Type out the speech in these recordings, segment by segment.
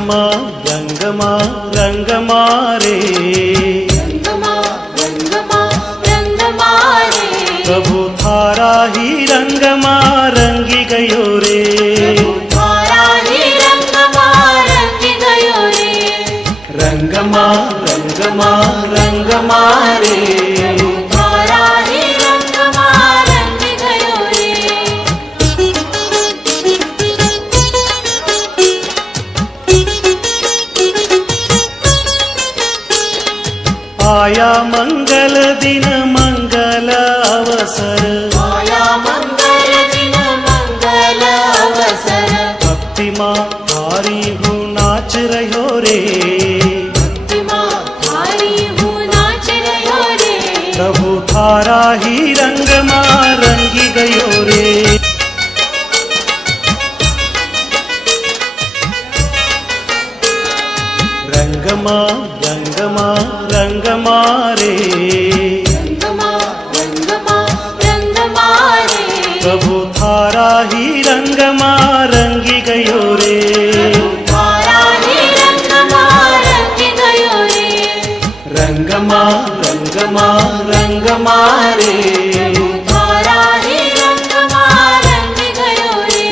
रंगमा रंगमा रंगमा रे, रंगमा रंगमा रंगमा रे, प्रभु थारा ही रंगमा रंगी गयो रे, थारा ही रंगमा रंगी गयो रे, रंगमा रंगमा रंगमा रे, थारा ही रंगमा रंगी गयो रे। आया मंगल दिन मंगल अवसर, आया मंगल दिन मंगल अवसर, भक्ति माँ थारी हूँ नाच रहो रे, भक्ति माँ थारी हूँ नाच रहो रे, प्रभु थारा ही रंगमा रंगी गयो रे। रंगमा रंगमा रंगमा रे, रंगमा रंगमा रंगमा रे, प्रभु थारा ही रंगमा रंगी गयो रे, थारा ही रंगमा रंगी गयो रे, रंगमा रंगमा रंगमा रे, थारा ही रंगमा रंगी गयो रे।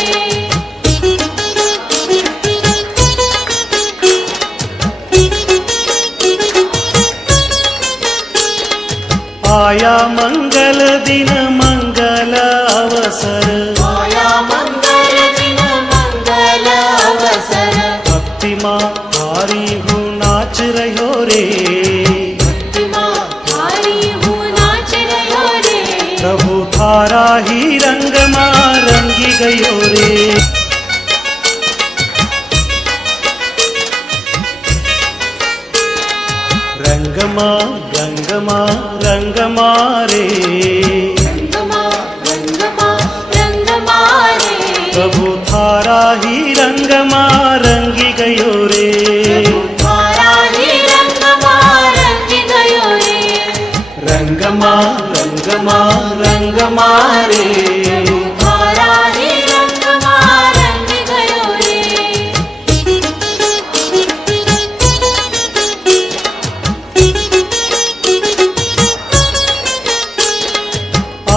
आया मंगल दिन मंगल अवसर, आया मंगल दिन मंगल अवसर, भक्ति माँ थारी हूँ नाच रहो रे, भक्ति माँ थारी हूँ नाच रहो रे, प्रभु थारा ही रंगमा रंगी गयो रे। रंगमा रंगमा रंगमा रे, रंगमा रंगमा रंगमा रे, प्रभु थारा ही रंगमा रंगी गयो रे, थारा ही रंगमा रंगी गयो रे, रंगमा रंगमा रंगमा रे, थारा ही रंगमा रंगी गयो रे।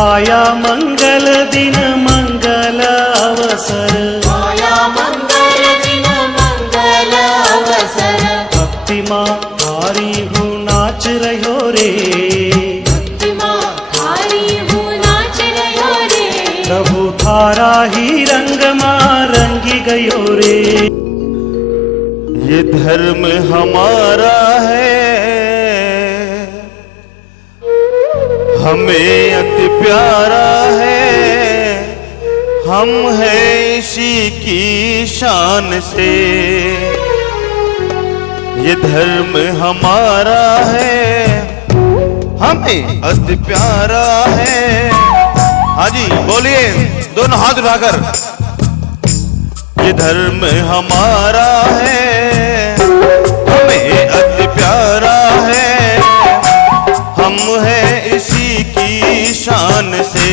आया मंगल दिन मंगल अवसर, आया मंगल दिन मंगल अवसर, भक्ति माँ थारी हूँ नाच रहो रे, भक्ति माँ थारी हूँ नाच रहो रे, प्रभु थारा ही रंगमा रंगी गयो रे। ये धर्म हमारा है, हमें अति प्यारा है, हम हैं इसी की शान से। ये धर्म हमारा है, हमें अति प्यारा है। हाँ जी बोलिए, दोनों हाथ उठाकर। ये धर्म हमारा है, हमें अति प्यारा है, हम हैं इसी की शान से।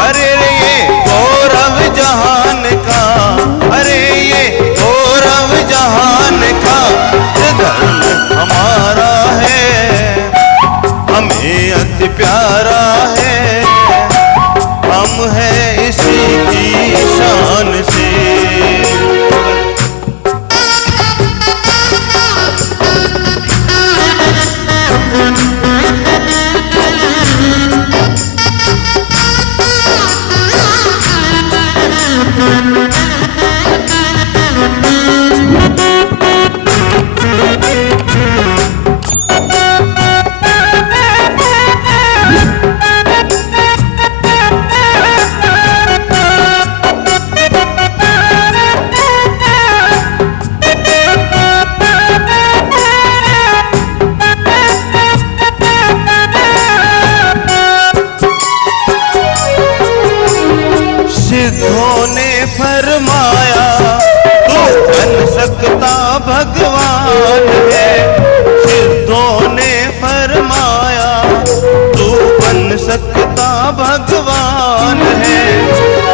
अरे ये गौरव जहान का, अरे ये गौरव जहान का, ये धर्म हमारा है, हमें अति प्यारा है, हम हैं इसी की शान से। सिद्धों ने फरमाया तू बन सकता भगवान है, सिद्धों ने फरमाया तू बन सकता भगवान है,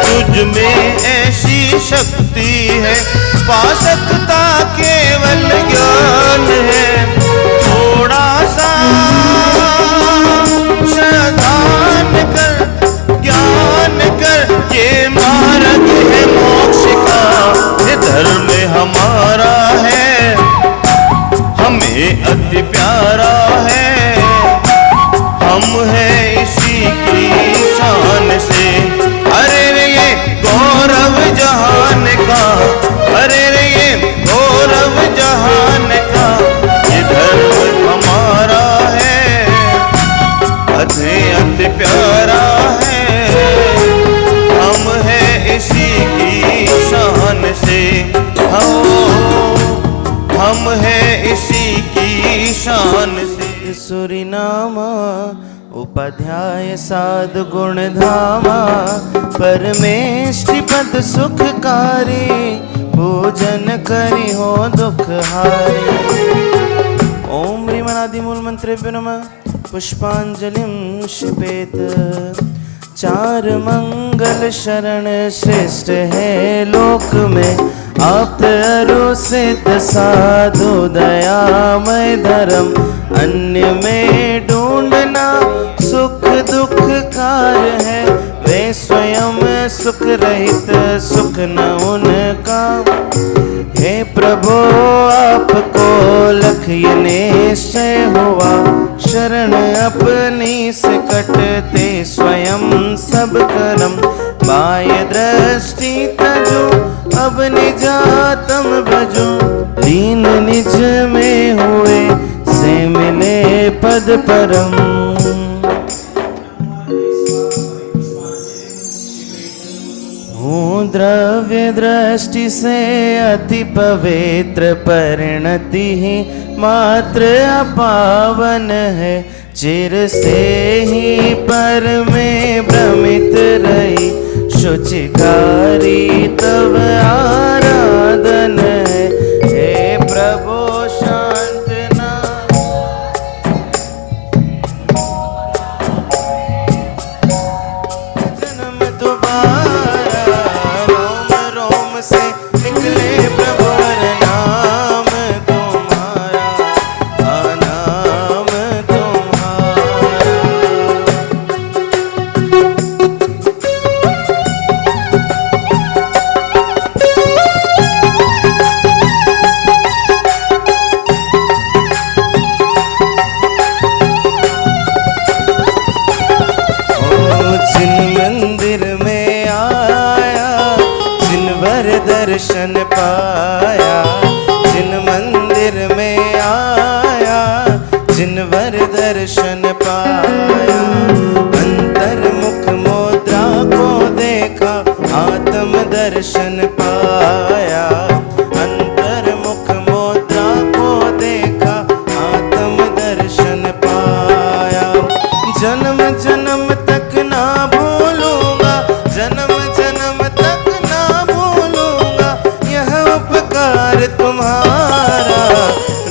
तुझ में ऐसी शक्ति है, पा सकता केवल ज्ञान है। थोड़ा सा श्रद्धान कर, ज्ञान कर, ये मार्ग है मोक्ष का, ये धर्म हमारा है, हमें अति प्यारा है। हम है इसी की शान से, अरे रे ये गौरव जहान का, अरे रे ये गौरव जहान का, ये धर्म हमारा है, अति प्यारा है। हम है इसी की शान से, हम है इसी की शान से। सुरीनामा उपाध्याय साधु गुण धामा, परमेष्टि पद सुखकारी, पूजन करी हो दुख हारी। ओम ह्रीमनादि मूल मंत्रेभ्यो नमः। पुष्पांजलिं क्षिपेत। चार मंगल शरण श्रेष्ठ है लोक में, आप्त अरु सिद्ध साधु दयामय धर्म, अन्य में ढूंढना सुख दुख कार्य है, वे स्वयं सुख रहित सुख न उनका। हे प्रभु आपको लख ये निश्चय हुआ, शरण अपनी से कटते स्वयं सब कर्म, बाह्य दृष्टि तजो अब निजातम भजो, लीन निज में हुए से मिले पद परम। हूँ द्रव्य दृष्टि से अति पवित्र, परिणति ही मात्र अपावन है, चिर से ही पर में भ्रमित रही, शुचिकारी तव आराधन है। हे प्रभु शांत ना, जन्म दोबारा, रोम रोम से निकले प्रभु नाम तुम्हारा, नाम तुम्हारा। दर्शन पाया, जिन मंदिर में आया, जिनवर दर्शन पाया, अंतर्मुख मुद्रा को देखा, आत्म दर्शन पाया, अंतर्मुख मुद्रा को देखा, आत्म दर्शन पाया। जन्म जन्म तक ना भूलूंगा, जन्म जन्म तक ना भूलूंगा, यह उपकार तुम्हारा।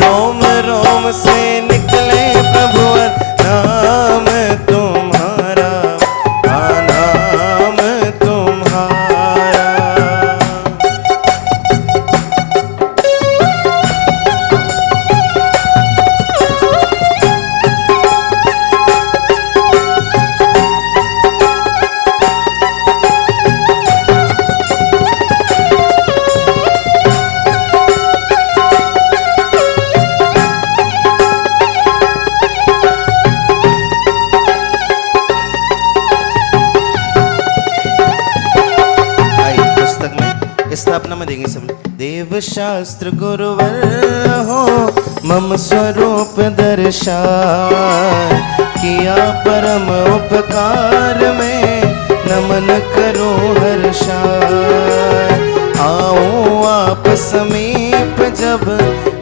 रोम रोम से निकले प्रभु नाम तुम्हारा, नाम तुम्हारा। स्थापना में देंगे सब। देव शास्त्र गुरुवर हो मम स्वरूप दर्शाय, किया परम उपकार में नमन करो हर्षाय। आओ आप समीप जब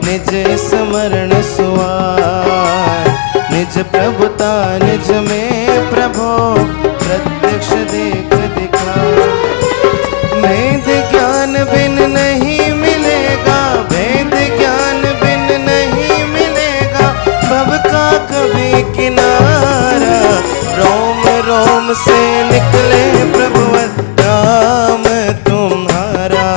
निज स्मरण सुआय, निज प्रभुता निज में प्रभो प्रत्यक्ष देख दिखा। वेद ज्ञान बिन नहीं मिलेगा, वेद ज्ञान बिन नहीं मिलेगा, भव का कभी किनारा। रोम रोम से निकले प्रभु नाम तुम्हारा,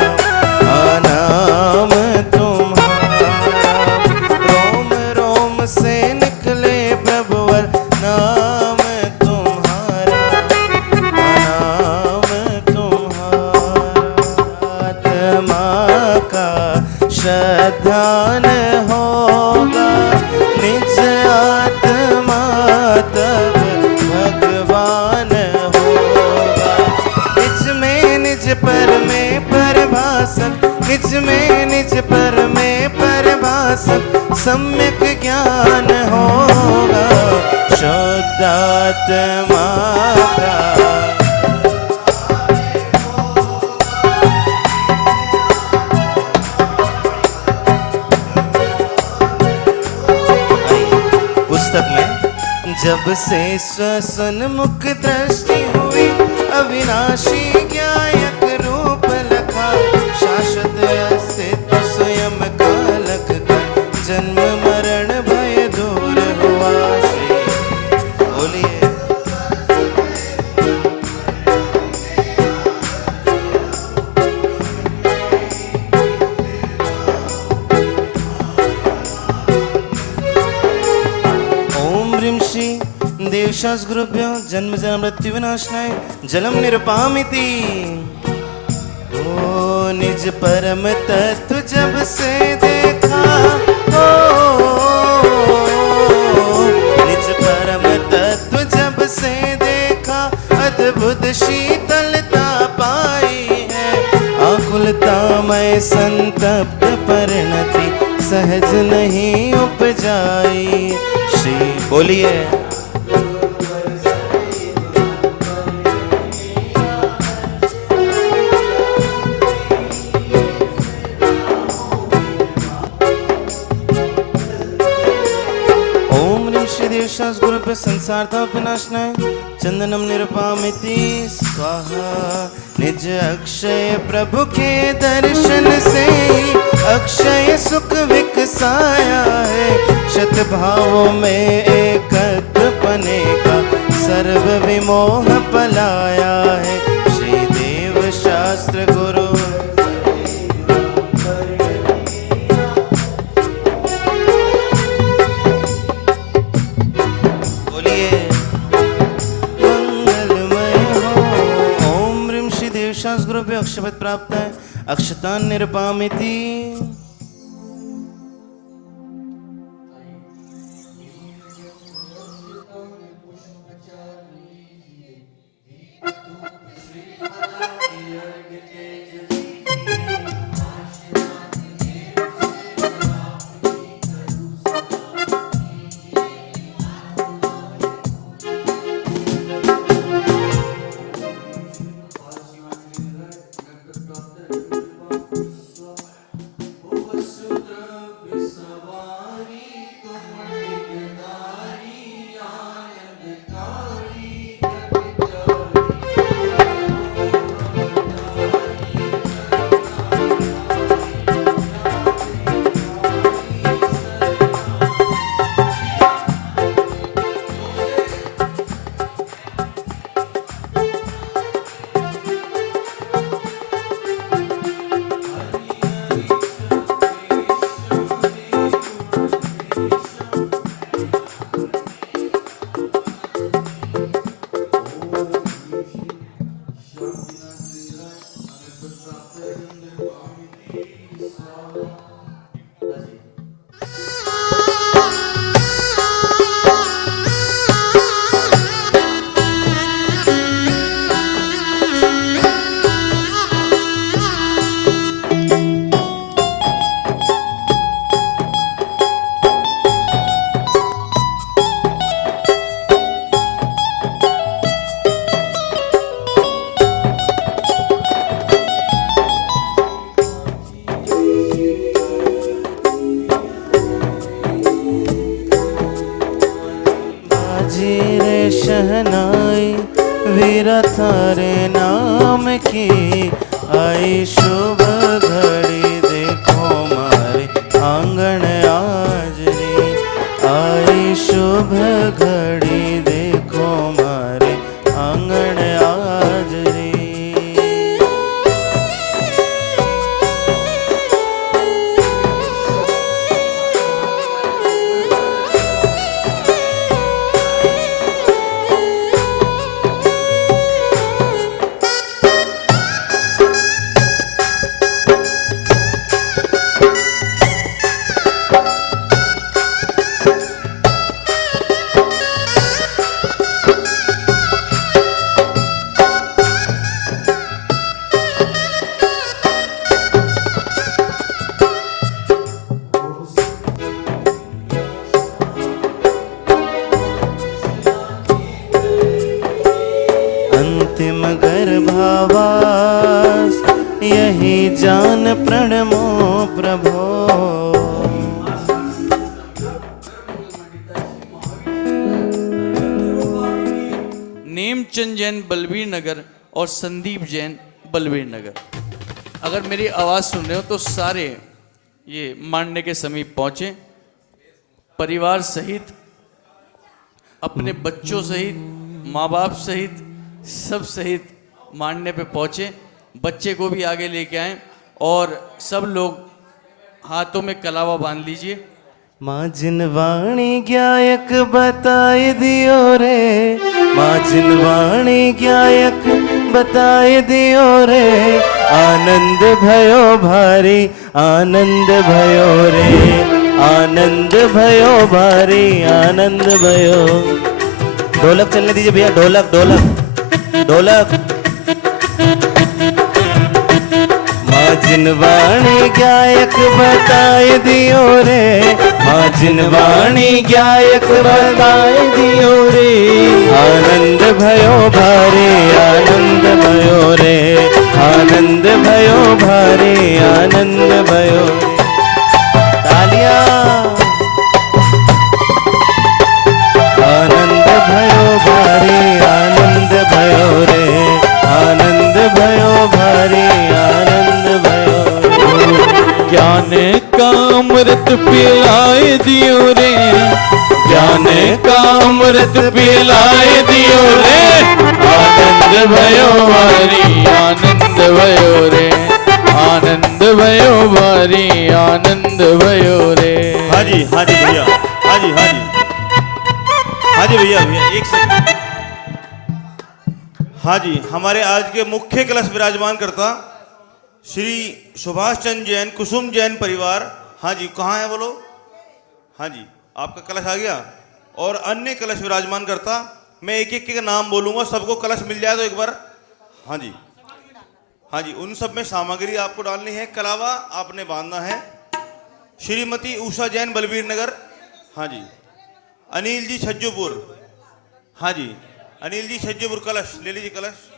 सम्यक ज्ञान होगा शुद्धात्मा का। पुस्तक में जब से स्वसन्मुख दृष्टि हुई अविनाशी ज्ञायक रूप लखा शाश्वत अस्तित्व स्वयं कालक का जन्म मरण भय दूर हुआ श्री बोलिए। देवशास गुरुभ्यो जन्म जन्म मृत्यु विनाशनाय जलम निरुपामिति। ओ निज परम तत्व जब से देखा, ओ निज परम तत्व जब से देखा अद्भुत शीतलता पाई है आकुलता में संतप्त परिणति सहज नहीं उपजाई श्री बोलिए। देवशास गुरुभ्यो संसार था विनाशनाय चंदनम निरुपामिति स्वाहा। निज अक्षय प्रभु के दर्शन से अक्षय सुख विकसाया है शत भावों में एकत्व पने का सर्व विमोह पलाया है श्री देव शास्त्र गुरु। गुरुभ्यो अक्षपद प्राप्त है अक्षतान निरुपामिति। शहनाई वीरा थारे नाम की आई शुभ घड़ी देखो मारे आंगन आजरी आई शुभ घड़ी देखो मारे आंगन आजरी। जान प्रणमो प्रभो। नेमचंद जैन बलबीर नगर और संदीप जैन बलबीर नगर। अगर मेरी आवाज़ सुन रहे हो तो सारे ये मांडने के समीप पहुंचे, परिवार सहित, अपने बच्चों सहित, माँ बाप सहित, सब सहित मांडने पे पहुंचे। बच्चे को भी आगे लेके आए और सब लोग हाथों में कलावा बांध लीजिए। माँ जिनवाणी गायक बताए दियो रे, माँ जिनवाणी गायक बताए दियो रे, आनंद भयो भारी आनंद भयो रे, आनंद भयो भारी आनंद भयो। ढोलक चलने दीजिए भैया, ढोलक ढोलक ढोलक। माँ जिनवाणी गायक बताए दियो रे, माँ जिनवाणी गायक बताए दियो रे, आनंद भयो भारी आनंद भयो रे, आनंद भयो भारी आनंद भयो। तालियां। आनंद भयो भारी आनंद भयो रे, आनंद भयो भारी आनंद भयो रे। ज्ञान का अमृत पिलाए दियो रे, ज्ञान का अमृत पिलाए दियो रे, आनंद भयो भारी आनंद भयो रे, आनंद भयो भारी आनंद भयो रे। हाजी हाजी भैया, हाजी हाजी हाजी भैया, भैया एक सेकंड। हाजी, हमारे आज के मुख्य कलश विराजमान करता श्री सुभाष चंद्र जैन कुसुम जैन परिवार। हाँ जी, कहाँ है वो लोग? हाँ जी, आपका कलश आ गया। और अन्य कलश विराजमान करता, मैं एक एक के नाम बोलूंगा, सबको कलश मिल जाए तो एक बार। हाँ जी, हाँ जी, उन सब में सामग्री आपको डालनी है, कलावा आपने बांधना है। श्रीमती उषा जैन बलबीर नगर। हाँ जी, अनिल जी छज्जूपुर। हाँ जी, अनिल जी छज्जूपुर, कलश ले लीजिए कलश।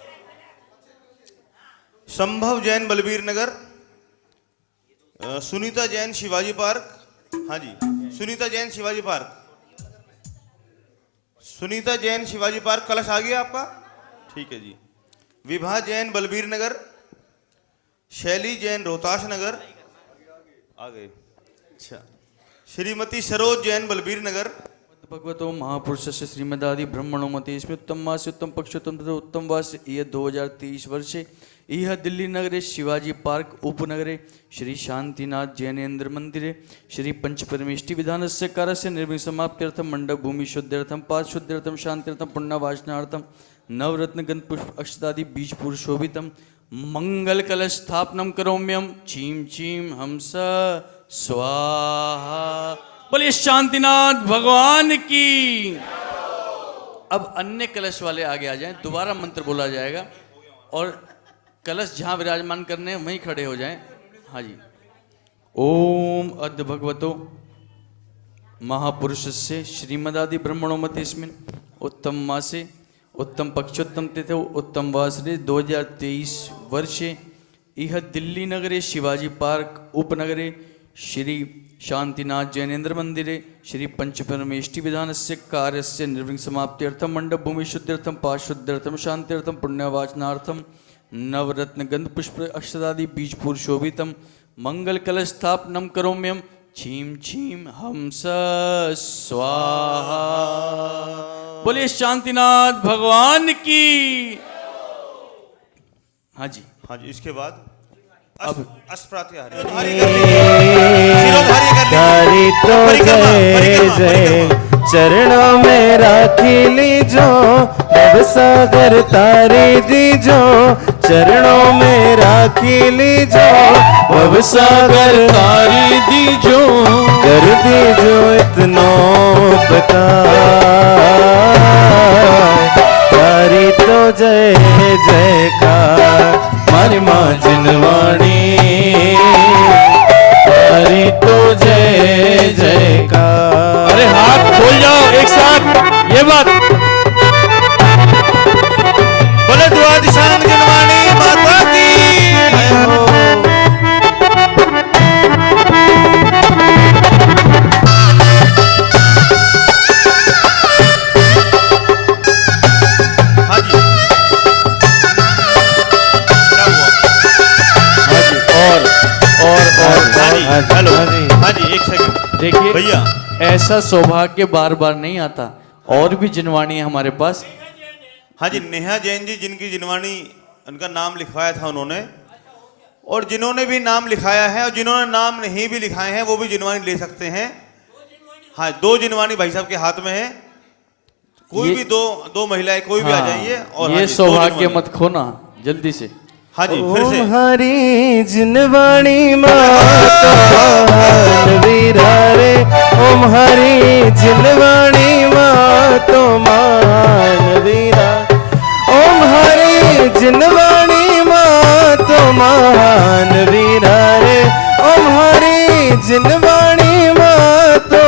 संभव जैन बलबीर नगर। सुनीता जैन शिवाजी पार्क। हाँ जी, सुनीता जैन शिवाजी पार्क, सुनीता जैन शिवाजी पार्क, कलश आ गया आपका? ठीक है जी। विभा जैन बलबीर नगर। शैली जैन रोहतास नगर आ गए। अच्छा, श्रीमती सरोज जैन बलबीर नगर। भगवतो महापुरुषस्य श्रीमदादि ब्रह्मणो मते इसमें उत्तम मास उत्तम पक्षोत्तम तथा उत्तम वास यह 2023 वर्षे यह दिल्ली नगरे शिवाजी पार्क उपनगरे श्री शांतिनाथ जैनेन्द्र मंदिरे श्री पंचपरमेष्टि विधानस्य कारस्य निर्मित समाप्त्यर्थम मंडप भूमि शुद्ध्यर्थम पाद शुद्ध्यर्थम शांत्यर्थम पुण्यवाचनार्थम नवरत्न गंध पुष्प अक्षतादि बीज पुरुषोभितम मंगल कलश स्थापनम करोम्यम चीम चीम हंस स्वाहा। बोलिए शांतिनाथ भगवान की। अब अन्य कलश वाले आगे आ जाएं, दोबारा मंत्र बोला जाएगा और कलश जहां विराजमान करने हैं वहीं खड़े हो जाएं। हाँ जी। ओम अद्य भगवतो महापुरुषस्य श्रीमदादि ब्रह्मणो मतेस्मिन् उत्तम मासे उत्तम पक्षोत्तम तिथौ उत्तम वासरे 2023 वर्षे इह दिल्ली नगरे शिवाजी पार्क उपनगरे श्री शांतिनाथ जैनेन्द्र मंदिरे श्री पंचपरमेष्टि विधानस्य कार्यस्य निर्विघ्न समाप्त्यर्थम मंडप भूमि शुद्ध्यर्थम पाशुद्ध्यर्थम शांत्यर्थम पुण्यवाचनार्थम नवरत्न गंध पुष्प अक्षतादि बीज पुरुषोभितम मंगल कलश स्थापनम करोम्यम छीम छीम हंस स्वाहा। बोलिए शांतिनाथ भगवान की। हाँ जी, हाँ जी, इसके बाद अब अस्प्रात्याहारी तारी तो जय जय चरणों में राखी लीजो भव सागर तारी दीजो चरणों में राखी लीजो भव सागर तारी दीजो कर दीजो इतनो उपकार तारी तो जय जयकार मारी माँ जिनवाणी तारी तो जय जयकार। अरे हाथ खोल जाओ एक साथ, ये बात बोले द्वादिशांग जिनवाणी माता की जय हो। हेलो हाँ जी। हाँ जी, एक सेकंड देखिए भैया। ऐसा सौभाग्य बार बार नहीं आता। और भी जिनवाणी है हमारे पास। हाँ जी, नेहा जैन जी, जिनकी जिनवाणी, उनका नाम लिखवाया था उन्होंने, और जिन्होंने भी नाम लिखाया है और जिन्होंने नाम नहीं भी लिखाए हैं वो भी जिनवाणी ले सकते हैं। हाँ, 2 जिनवाणी भाई साहब के हाथ में है। कोई भी दो महिलाएं कोई भी आ जाइए। और ये हाँ जी, 2 सौभाग्य जिनवाणी। मत खोना जल्दी से। हाँ जी, फिर से। हरी जिनवाणी माता वीरा रे, ओम हरी जिनवाणी मातो मान वीरा, ओम हरी जिनवाणी मातो मान वीरा रे, ओम हरी जिनवाणी मातो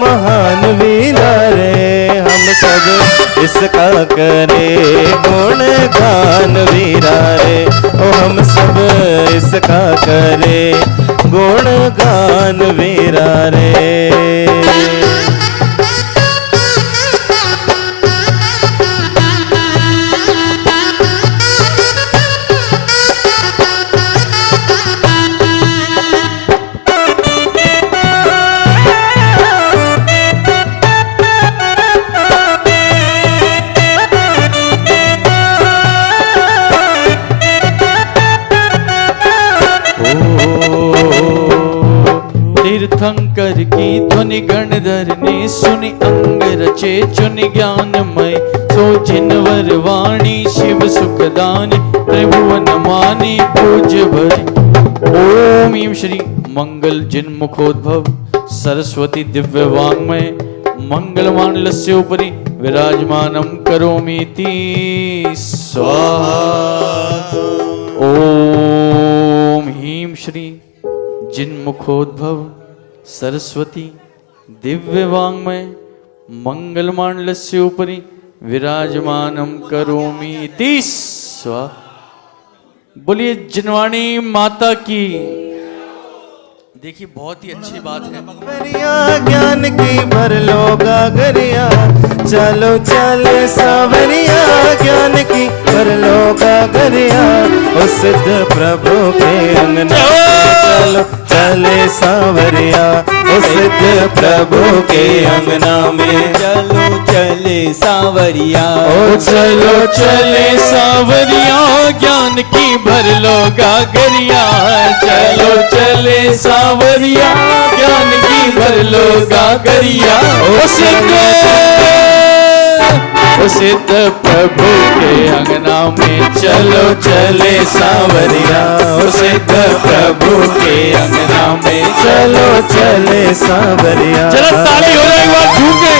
महान वीरा रे। हम सब इसका करे गुण गान वीरा रे, ओ हम सब इसका करे गुण गान वीरा रे। तीर्थंकर की ध्वनि गणधर ने सुनि अंग रचे चुनि ज्ञानमय, सो जिनवर वाणी शिव सुखदानी त्रिभुवन मानी पूज्य भरी। ओम ह्रीं श्री मंगल जिन्मुखोद्भव सरस्वती दिव्य वाङ्मय मंगलमानलस्य उपरि विराजमानं करोमीति स्वाहा। ओम ह्रीं श्री जिन्मुखोद्भव सरस्वती दिव्य वाङ्मय मंगलमांडलस्य उपरि विराजमानं करोमीति स्वाहा। बोलिए जिनवाणी माता की। देखिए बहुत ही अच्छी बात है। गरिया ज्ञान की भर लो गागरिया, चलो चले सावरिया ज्ञान की भर लो गागरिया, ओ सिद्ध प्रभु के अंगना चलो चले सावरिया, ओ सिद्ध प्रभु के अंगना में चलो चले सावरिया, ओ चलो चले सावरिया ज्ञान की भर लो गागरिया, चलो चले सावरिया ज्ञान की भर लो गागरिया, ओ सिद्ध प्रभु के अंगना में चलो चले सावरिया, ओ सिद्ध प्रभु के अंगना में चलो चले सावरिया। चलो ताली हो जाए एक बार झूम के।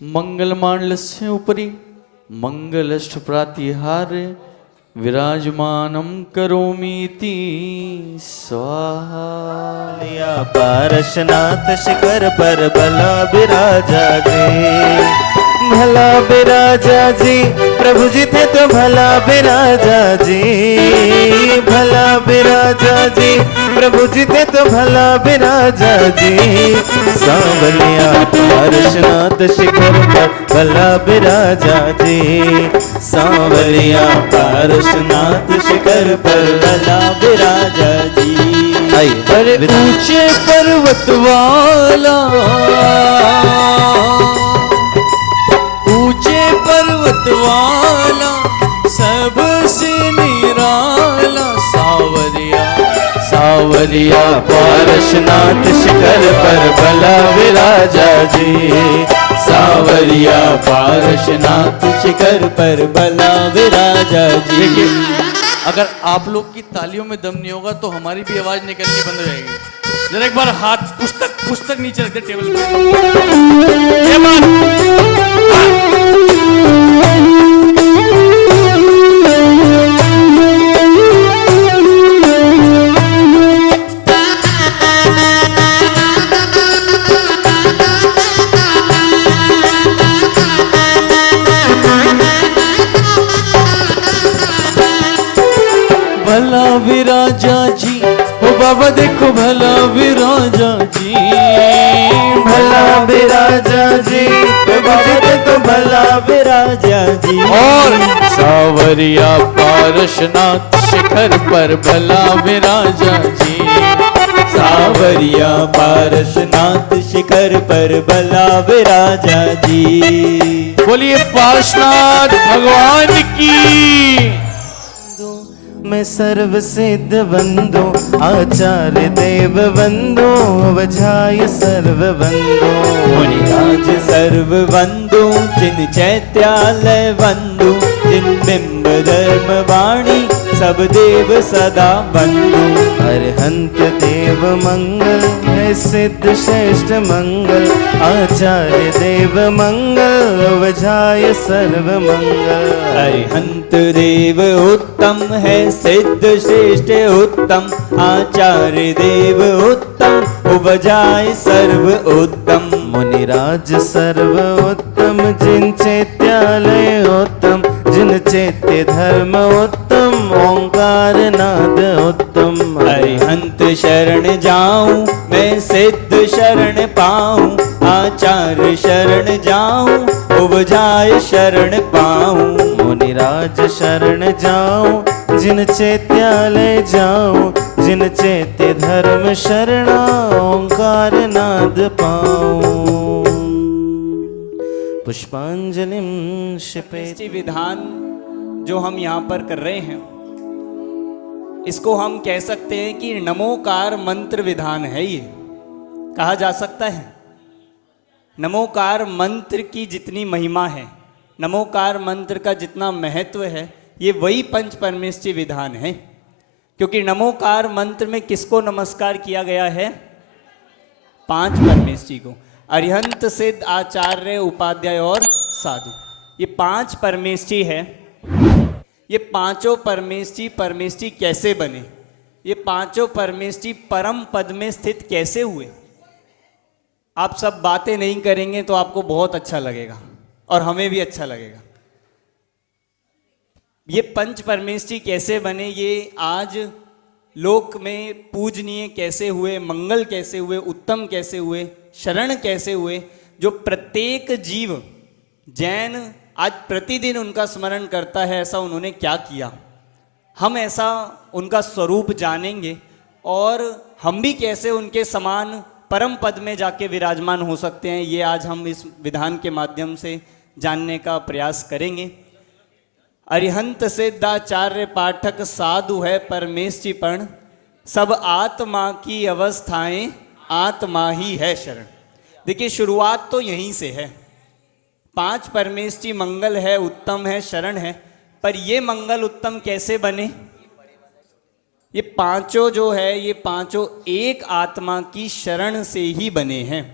मंगलमांडलस्य उपरि मंगलष्ट प्रातिहार विराजमानं करोमीति स्वाहा। पारशनाथ शिखर पर भला बिराजा जी, भला बिराजा जी, प्रभु जी थे तो भला बिराजा जी, भला बिराजा जी, प्रभु जी थे तो भला बिराजा जी। सांवलिया पारशनाथ शिखर पर भला बिराजा जी, सांवलिया पारशनाथ शिखर पर भला बिराजा जी। अरे ऊंचे पर्वत वाला, ऊंचे पर्वत वाला सबसे निराला सावरिया, सावरिया पारशनाथ शिखर पर भला विराजा जी, सावरिया पारशनाथ शिखर पर भला विराजा जी। अगर आप लोग की तालियों में दम नहीं होगा तो हमारी भी आवाज निकलनी बंद हो जाएगी। जरा एक बार हाथ पुस्तक नीचे रख दे टेबल पे। ये बात सावरिया पारसनाथ शिखर पर भला विराजा जी। सावरिया पारसनाथ शिखर पर भला विराजा जी। बोलिए पारसनाथ भगवान की। मैं सर्व सिद्ध वंदो आचार्य देव वंदो वजाय सर्व वंदो। मुनिराज सर्व वंदो जिन चैत्यालय वंदो जिन बिंब धर्म वाणी सब देव सदा वंदो। अरहंत देव मंगल है सिद्ध श्रेष्ठ मंगल आचार्य देव मंगल वजाय सर्व मंगल। अरिहंत देव उत्तम है सिद्ध श्रेष्ठ उत्तम आचार्य देव उत्तम उपजाय सर्व उत्तम। मुनिराज सर्व उत्तम जिन चैत्यालय उत्तम जिन चैत्य धर्म उत्तम ओंकार नाद उत्तम। अरिहंत शरण जाऊं मैं सिद्ध शरण पाऊं आचार्य शरण जाऊं उपजाय शरण पाऊं। मुनिराज शरण जाऊं जिन चैत्यालय जाऊं जिन चैत्य धर्म शरणा ओंकार नाद पाऊं। पुष्पांजलिम शिपेति। विधान जो हम यहाँ पर कर रहे हैं इसको हम कह सकते हैं कि नमोकार मंत्र विधान है। ये कहा जा सकता है नमोकार मंत्र की जितनी महिमा है, नमोकार मंत्र का जितना महत्व है, ये वही पंच परमेष्टि विधान है। क्योंकि नमोकार मंत्र में किसको नमस्कार किया गया है? पांच परमेष्टि को, अरिहंत सिद्ध आचार्य उपाध्याय और साधु। ये पांच परमेष्टि है। ये पांचों परमेष्टि कैसे बने? ये पांचों परमेष्टि परम पद में स्थित कैसे हुए? आप सब बातें नहीं करेंगे तो आपको बहुत अच्छा लगेगा और हमें भी अच्छा लगेगा। ये पंच परमेष्टि कैसे बने, ये आज लोक में पूजनीय कैसे हुए, मंगल कैसे हुए, उत्तम कैसे हुए, शरण कैसे हुए, जो प्रत्येक जीव जैन आज प्रतिदिन उनका स्मरण करता है, ऐसा उन्होंने क्या किया, हम ऐसा उनका स्वरूप जानेंगे और हम भी कैसे उनके समान परम पद में जाके विराजमान हो सकते हैं, ये आज हम इस विधान के माध्यम से जानने का प्रयास करेंगे। अरिहंत सिद्धाचार्य पाठक साधु है परमेष्टिपण, सब आत्मा की अवस्थाएं आत्मा ही है शरण। देखिए शुरुआत तो यहीं से है। पांच परमेष्टि मंगल है, उत्तम है, शरण है, पर ये मंगल उत्तम कैसे बने? ये पांचों जो है, ये पांचों एक आत्मा की शरण से ही बने हैं।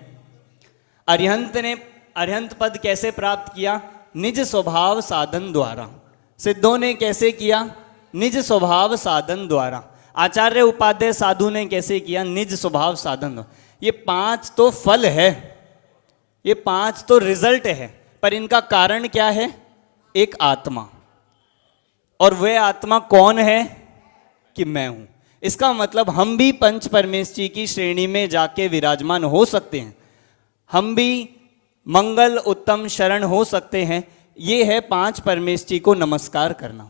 अरिहंत ने अरिहंत पद कैसे प्राप्त किया? निज स्वभाव साधन द्वारा। सिद्धों ने कैसे किया? निज स्वभाव साधन द्वारा। आचार्य उपाध्याय साधु ने कैसे किया? निज स्वभाव साधन द्वारा। ये पांच तो फल है, ये पांच तो रिजल्ट है, पर इनका कारण क्या है? एक आत्मा। और वह आत्मा कौन है? कि मैं हूं। इसका मतलब हम भी पंच परमेष्टि की श्रेणी में जाके विराजमान हो सकते हैं, हम भी मंगल उत्तम शरण हो सकते हैं। ये है पांच परमेष्टि को नमस्कार करना।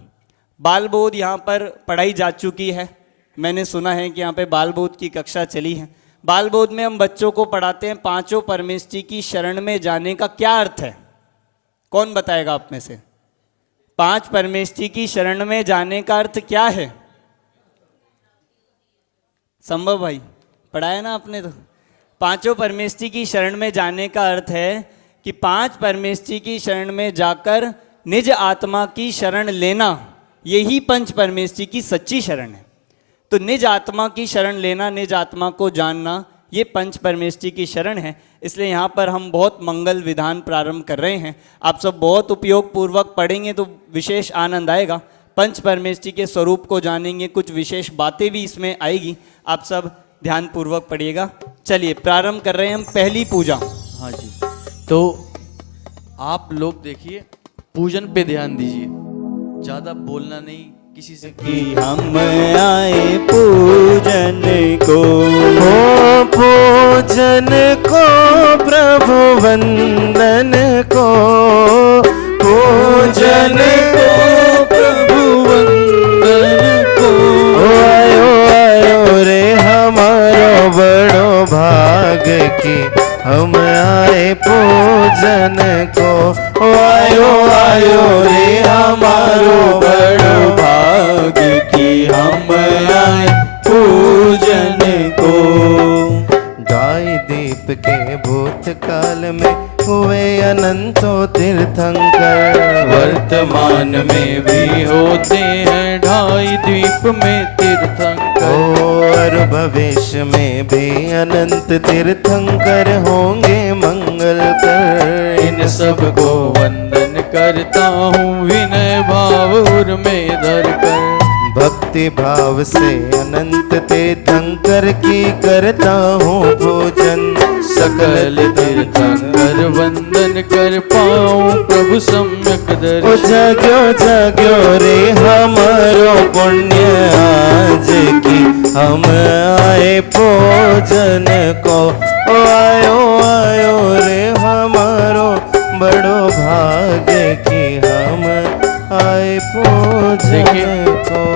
बाल बोध यहाँ पर पढ़ाई जा चुकी है, मैंने सुना है कि यहाँ पे बाल बोध की कक्षा चली है। बाल बोध में हम बच्चों को पढ़ाते हैं पांचों परमेष्टि की शरण में जाने का क्या अर्थ है। कौन बताएगा आप में से? पांच परमेष्टि की शरण में जाने का अर्थ क्या है? संभव भाई पढ़ाया ना आपने तो। पांचों परमेष्टि की शरण में जाने का अर्थ है कि पांच परमेष्टि की शरण में जाकर निज आत्मा की शरण लेना, यही पंच परमेष्टि की सच्ची शरण है। तो निज आत्मा की शरण लेना, निज आत्मा को जानना, ये पंच परमेष्टि की शरण है। इसलिए यहाँ पर हम बहुत मंगल विधान प्रारंभ कर रहे हैं। आप सब बहुत उपयोग पूर्वक पढ़ेंगे तो विशेष आनंद आएगा। पंच परमेष्टि के स्वरूप को जानेंगे, कुछ विशेष बातें भी इसमें आएगी। आप सब ध्यान पूर्वक पढ़िएगा। चलिए प्रारंभ कर रहे हैं हम पहली पूजा। हाँ जी, तो आप लोग देखिए पूजन पे ध्यान दीजिए, ज्यादा बोलना नहीं किसी से। कि हम आए पूजन को, ओ पूजन को प्रभु वंदन को, पूजन को पूजन को। आयो आयो रे हमारो बड़ो भाग्य की हम आए पूजन को। गाय दीप के भूतकाल में हुए अनंतो तीर्थंकर, वर्तमान में भी होते हैं ढाई द्वीप में तीर्थंकर। और भविष्य में भी अनंत तीर्थंकर होंगे मंगल कर। इन सबको वंदन करता हूँ विनय भाव उर में धर कर। भक्ति भाव से अनंत तीर्थंकर की करता हूँ पूजन। सकल तीर्थंकर वंदन कर पाऊं प्रभु सम्यक ओ दर्शन। जाग्यो जाग्यो रे हमारो पुण्य आज की हम आए पूजन को। ओ आयो आयो रे हमारो बड़ो भाग्य की हम आए पूजन को।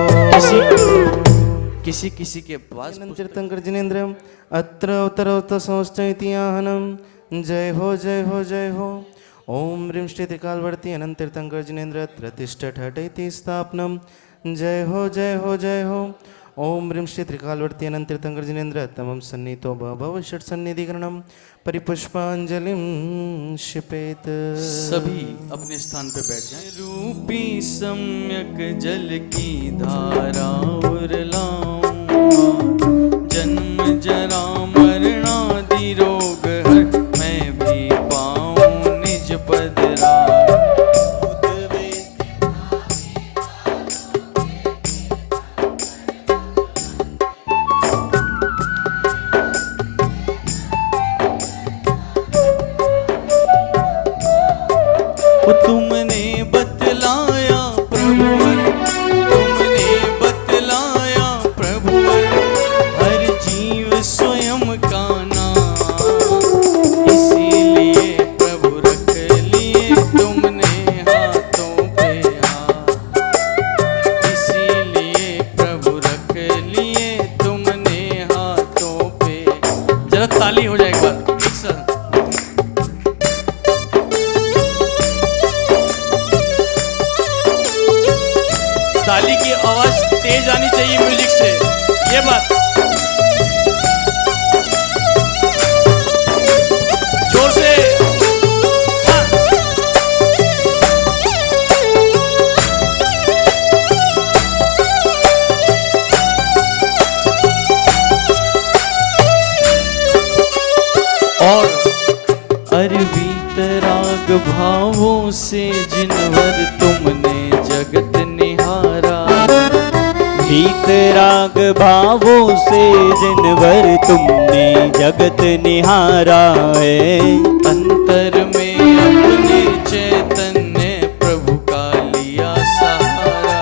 किसी के पास तीर्थंकर जिनेन्द्रम अत्र उत्तरोत्तर संस्थाहनम। जय हो जय हो जय हो। ओम ह्रीं श्री त्रिकालवर्ती अनंत तीर्थंकर जिनेन्द्र अत्र तिष्ठत् हठैति स्थापनम। जय हो जय हो जय हो। ओम ह्रीं श्री त्रिकालवर्ती अनंत तीर्थंकर जिनेन्द्र तमं सन्नीतो भव षट् सन्निधिकरणम परिपुष्पांजलिं क्षिपेत। सभी अपने स्थान पे बैठ जाएं। रूपी सम्यक जल की धारा उरलाऊं, जन्म जरा मरणादि रोग हर मैं भी पाऊं निज पद राज। तुमने बतलाया प्रभुवर, तुमने बतलाया प्रभुवर, हर जीव स्वयं का नाम। इसीलिए प्रभु रख लिए तुमने हाथों पे हाथ। इसीलिए प्रभु रख लिए तुमने हाथों पे। जरा ताली हो जाए एक बार एक साथ। ताली की आवाज तेज आनी चाहिए म्यूजिक से, ये बात। जोर से हाँ। और अरबीत राग भावों से जिनवर तुमने जगत निहारा। भीतराग भावों से जिनवर तुमने जगत निहारा है। अंतर में अपने चैतन्य प्रभु का लिया सहारा।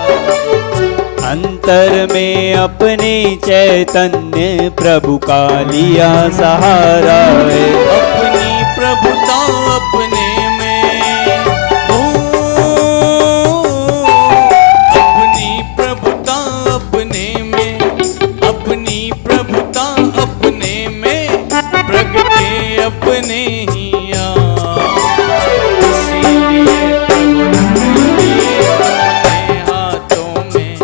अंतर में अपने चैतन्य प्रभु का लिया सहारा है। अपनी प्रभुता अपने में हो, अपनी प्रभुता अपने में, अपनी प्रभुता अपने में प्रगटे अपने ही आप। इसीलिए प्रभु अपने हाथों में।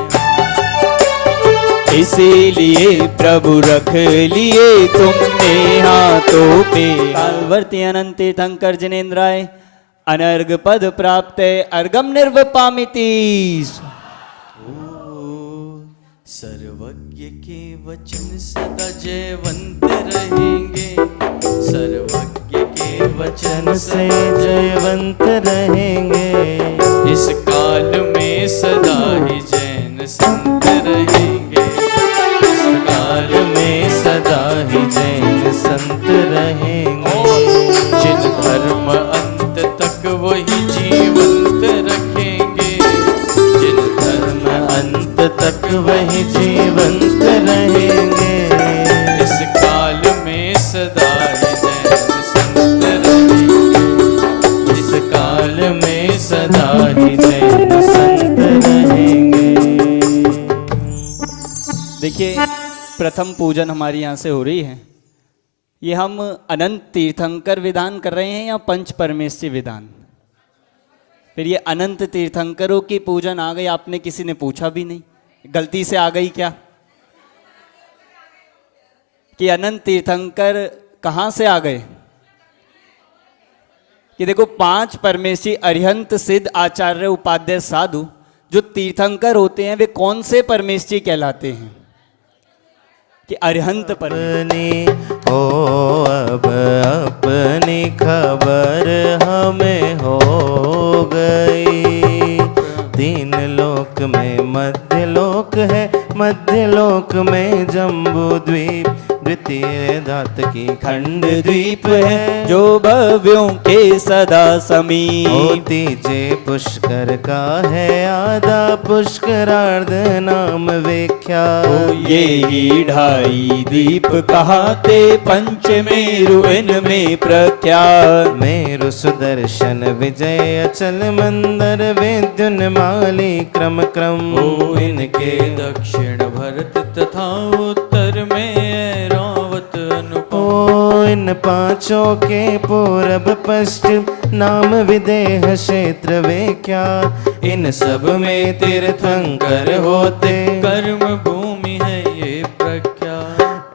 इसीलिए प्रभु रख लिए तुमने हाथों पे। कालवर्ती अनंत तीर्थंकर जिनेन्द्राय अनर्घ पद प्राप्त अर्घम निर्वपामिति। सर्वज्ञ के वचन सदा जयवंत रहेंगे। सर्वज्ञ के वचन से जयवंत रहेंगे। इस काल में सदा ही जैन संत रहेंगे। इस काल में सदा ही जैन संत रहेंगे। जिन धर्म अंत तक वही जीवंत रखेंगे। जिन धर्म अंत तक वही जीवंत रहेंगे। इस काल में सदा ही जैन संत रहेंगे। इस काल में सदा ही जैन संत रहेंगे। देखिए प्रथम पूजन हमारी यहाँ से हो रही है। ये हम अनंत तीर्थंकर विधान कर रहे हैं या पंच परमेष्ठी विधान? फिर ये अनंत तीर्थंकरों की पूजन आ गई, आपने किसी ने पूछा भी नहीं, गलती से आ गई क्या? कि अनंत तीर्थंकर कहाँ से आ गए? कि देखो 5 परमेष्ठी अरिहंत सिद्ध आचार्य उपाध्याय साधु जो तीर्थंकर होते हैं वे कौन से परमेष्ठी कहलाते हैं? कि अरिहंत परमेष्ठी। हो अब अपनी खबर हमें हो गई, 3 लोक में मध्य लोक है, मध्य लोक में जम्बू द्वीप, द्वितीय धात की खंड द्वीप है, जो भव्यों के सदा समीप। होती जे पुष्कर का है आधा, पुष्करार्ध नाम व्याख्या। ये ही 2.5 द्वीप कहाते, पंचमेरु इनमें प्रख्यात। मेरु सुदर्शन विजय अचल मंदर, विद्युन्माली क्रम क्रम। ओ इनके दक्षिण भरत तथा उत्तर में रावत अनुपम। ओ इन 5 के पूरब पश्चिम नाम विदेह क्षेत्र व्याख्या। इन सब में तीर्थंकर होते, कर्म भूमि है ये प्रख्या।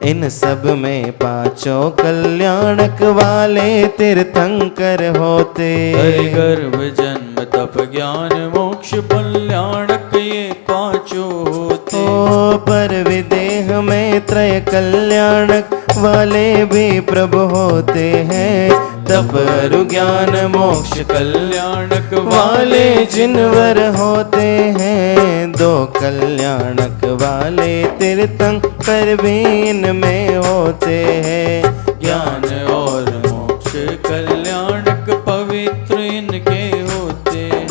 इन सब में 5 कल्याणक वाले तीर्थंकर होते। हरि गर्भ जन्म तप ज्ञान मोक्ष कल्याणक ये 5 होते। ओ पर विदेह में त्रय कल्याणक वाले भी प्रभु होते हैं। तप अरु ज्ञान मोक्ष कल्याणक वाले जिनवर होते हैं। 2 कल्याणक वाले तीर्थंकर भी इनमें होते हैं। ज्ञान और मोक्ष कल्याणक पवित्र इनके होते हैं।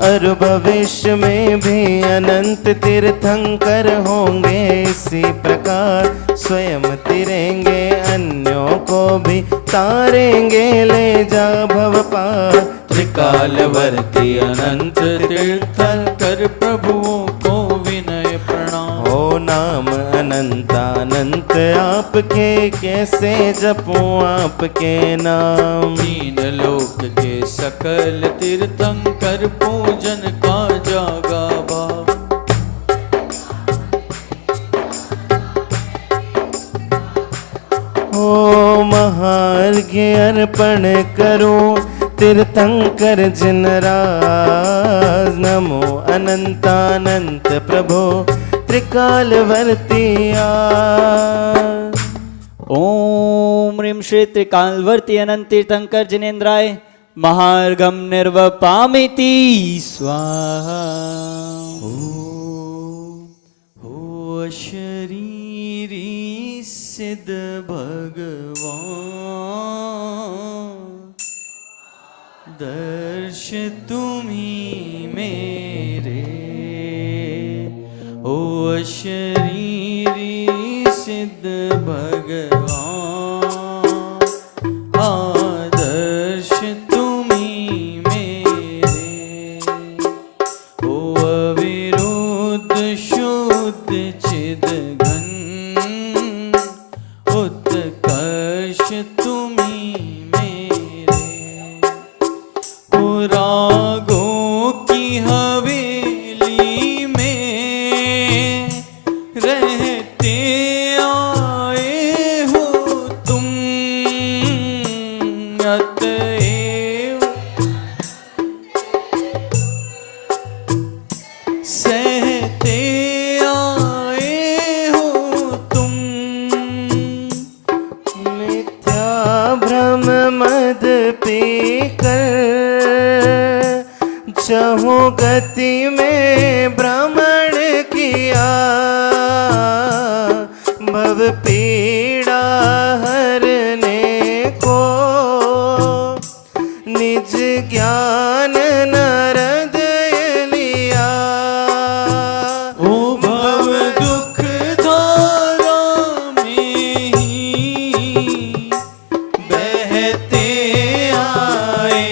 और भविष्य में भी अनंत तीर्थंकर होंगे, इसी प्रकार स्वयं तिरेंगे, अन्यों को भी तारेंगे, ले जा भव पार। त्रिकालवर्ती अनंत तीर्थंकर प्रभुओं को विनय प्रणाम। हो नाम अनंतानंत आपके, कैसे जपूं आपके नाम। 3 लोक के सकल तीर्थंकर पूजन का जागा भाव। हो महार्घ्य अर्पण करूं तीर्थंकर जिन राज। नमो अनंतानंत प्रभो त्रिकालवर्ती आज। ओम ह्रीं श्री त्रिकालवर्ती अनंत तीर्थंकर जिनेन्द्राय महार्घम निर्वपामिति स्वाहा। हो शरीरी सिद्ध भगवान, दर्श तुम्ही मेरे। ओ शरीरी सिद्ध भगवान, आदर्श तुम्ही मेरे। ओ अविरुद्ध शुद्ध चिद घन, उत्कर्ष तुम्ही मेरे। ओ रागों की हवेली में रहते आए हो तुम, अतएव सहते आए हो तुम। मिथ्या भ्रम मद पीकर, चहु गति में भ्रमण किया। भव पीड़ा हरने को, निज ज्ञान नरद लिया। ओ भव दुख धारा में ही बहते आए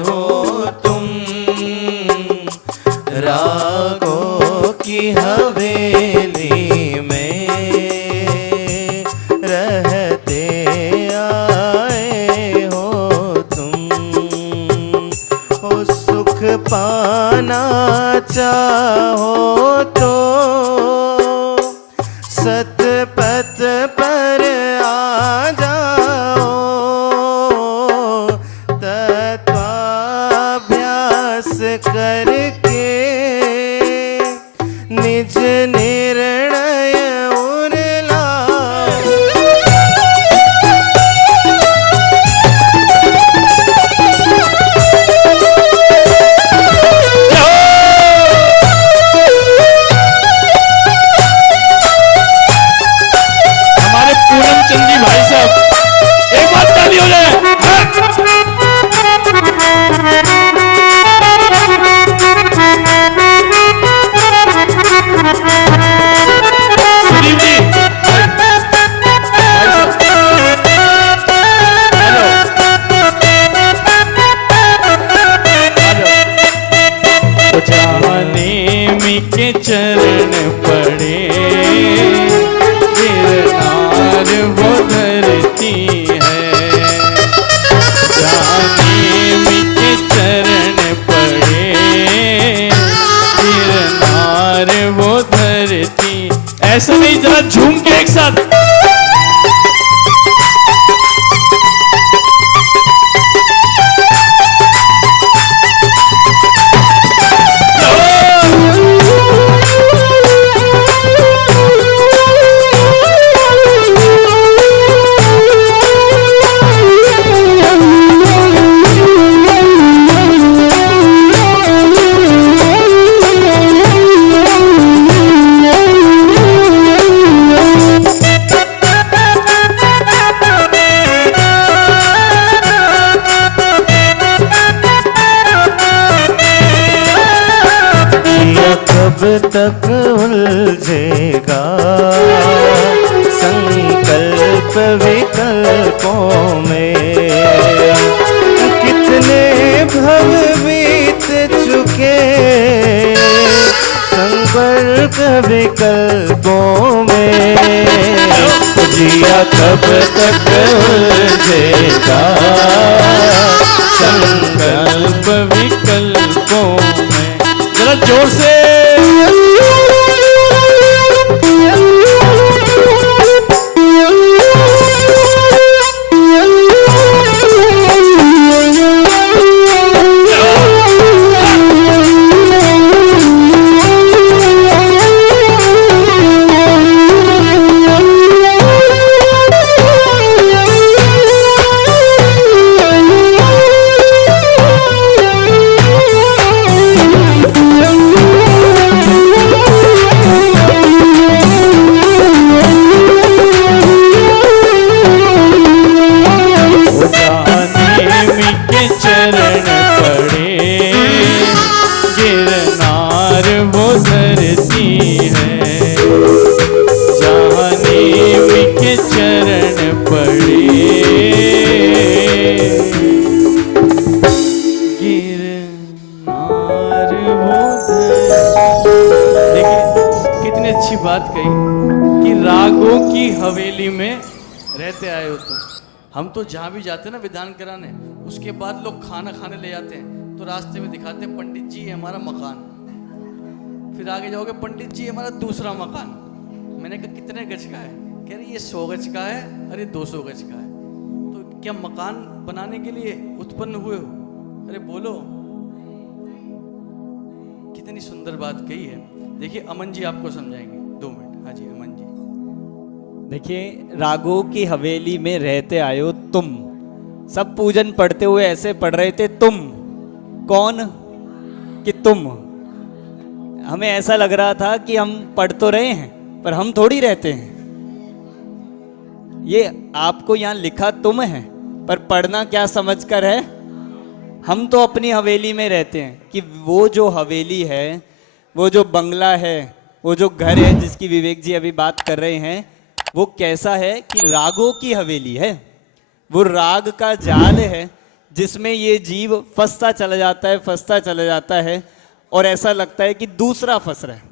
हो तुम, रागों की हवेली में रहते जाना चाहो तो सतपथ पर आ जाओ, तत्वाभ्यास करके निज निर्णय उर लाओ। हमारे पूनम चंद जी भाई साहब, एक बार ताली हो जाए। सुदीप जी जाने के चरण पड़े गिरनार वो धरती है, जाने के चरण पड़े गिरनार वो धरती। ऐसा नहीं, जरा झूम के एक साथ। कब तक उलझेगा संकल्प विकल्पों में, कितने भव बीत चुके संपर्क विकल्पों में, जिया कब तक उलझेगा संकल्प विकल्पों में। जरा जोर से बात कही कि रागों की हवेली में रहते आए हो तुम। हम तो जहाँ भी जाते हैं ना विधान कराने, उसके बाद लोग खाना खाने ले जाते हैं तो रास्ते में दिखाते हैं पंडित जी ये हमारा मकान, फिर आगे जाओगे पंडित जी हमारा दूसरा मकान। मैंने कहा कितने गज का है? कह रही ये 100 गज का है, अरे 200 गज का है। तो क्या मकान बनाने के लिए उत्पन्न हुए हो? अरे बोलो। कितनी सुंदर बात कही है। देखिए अमन जी आपको समझाएंगे, 2 मिनट। हाँ जी अमन जी। देखिए, रागों की हवेली में रहते आयो तुम। सब पूजन पढ़ते हुए ऐसे पढ़ रहे थे तुम। कौन? कि तुम। हमें ऐसा लग रहा था कि हम पढ़ तो रहे हैं पर हम थोड़ी रहते हैं। ये आपको यहाँ लिखा तुम है, पर पढ़ना क्या समझकर है? हम तो अपनी हवेली में रहते हैं। कि वो जो हवेली है, वो जो बंगला है, वो जो घर है जिसकी विवेक जी अभी बात कर रहे हैं, वो कैसा है कि रागों की हवेली है। वो राग का जाल है जिसमें ये जीव फंसता चला जाता है, फंसता चला जाता है, और ऐसा लगता है कि दूसरा फंस रहा है।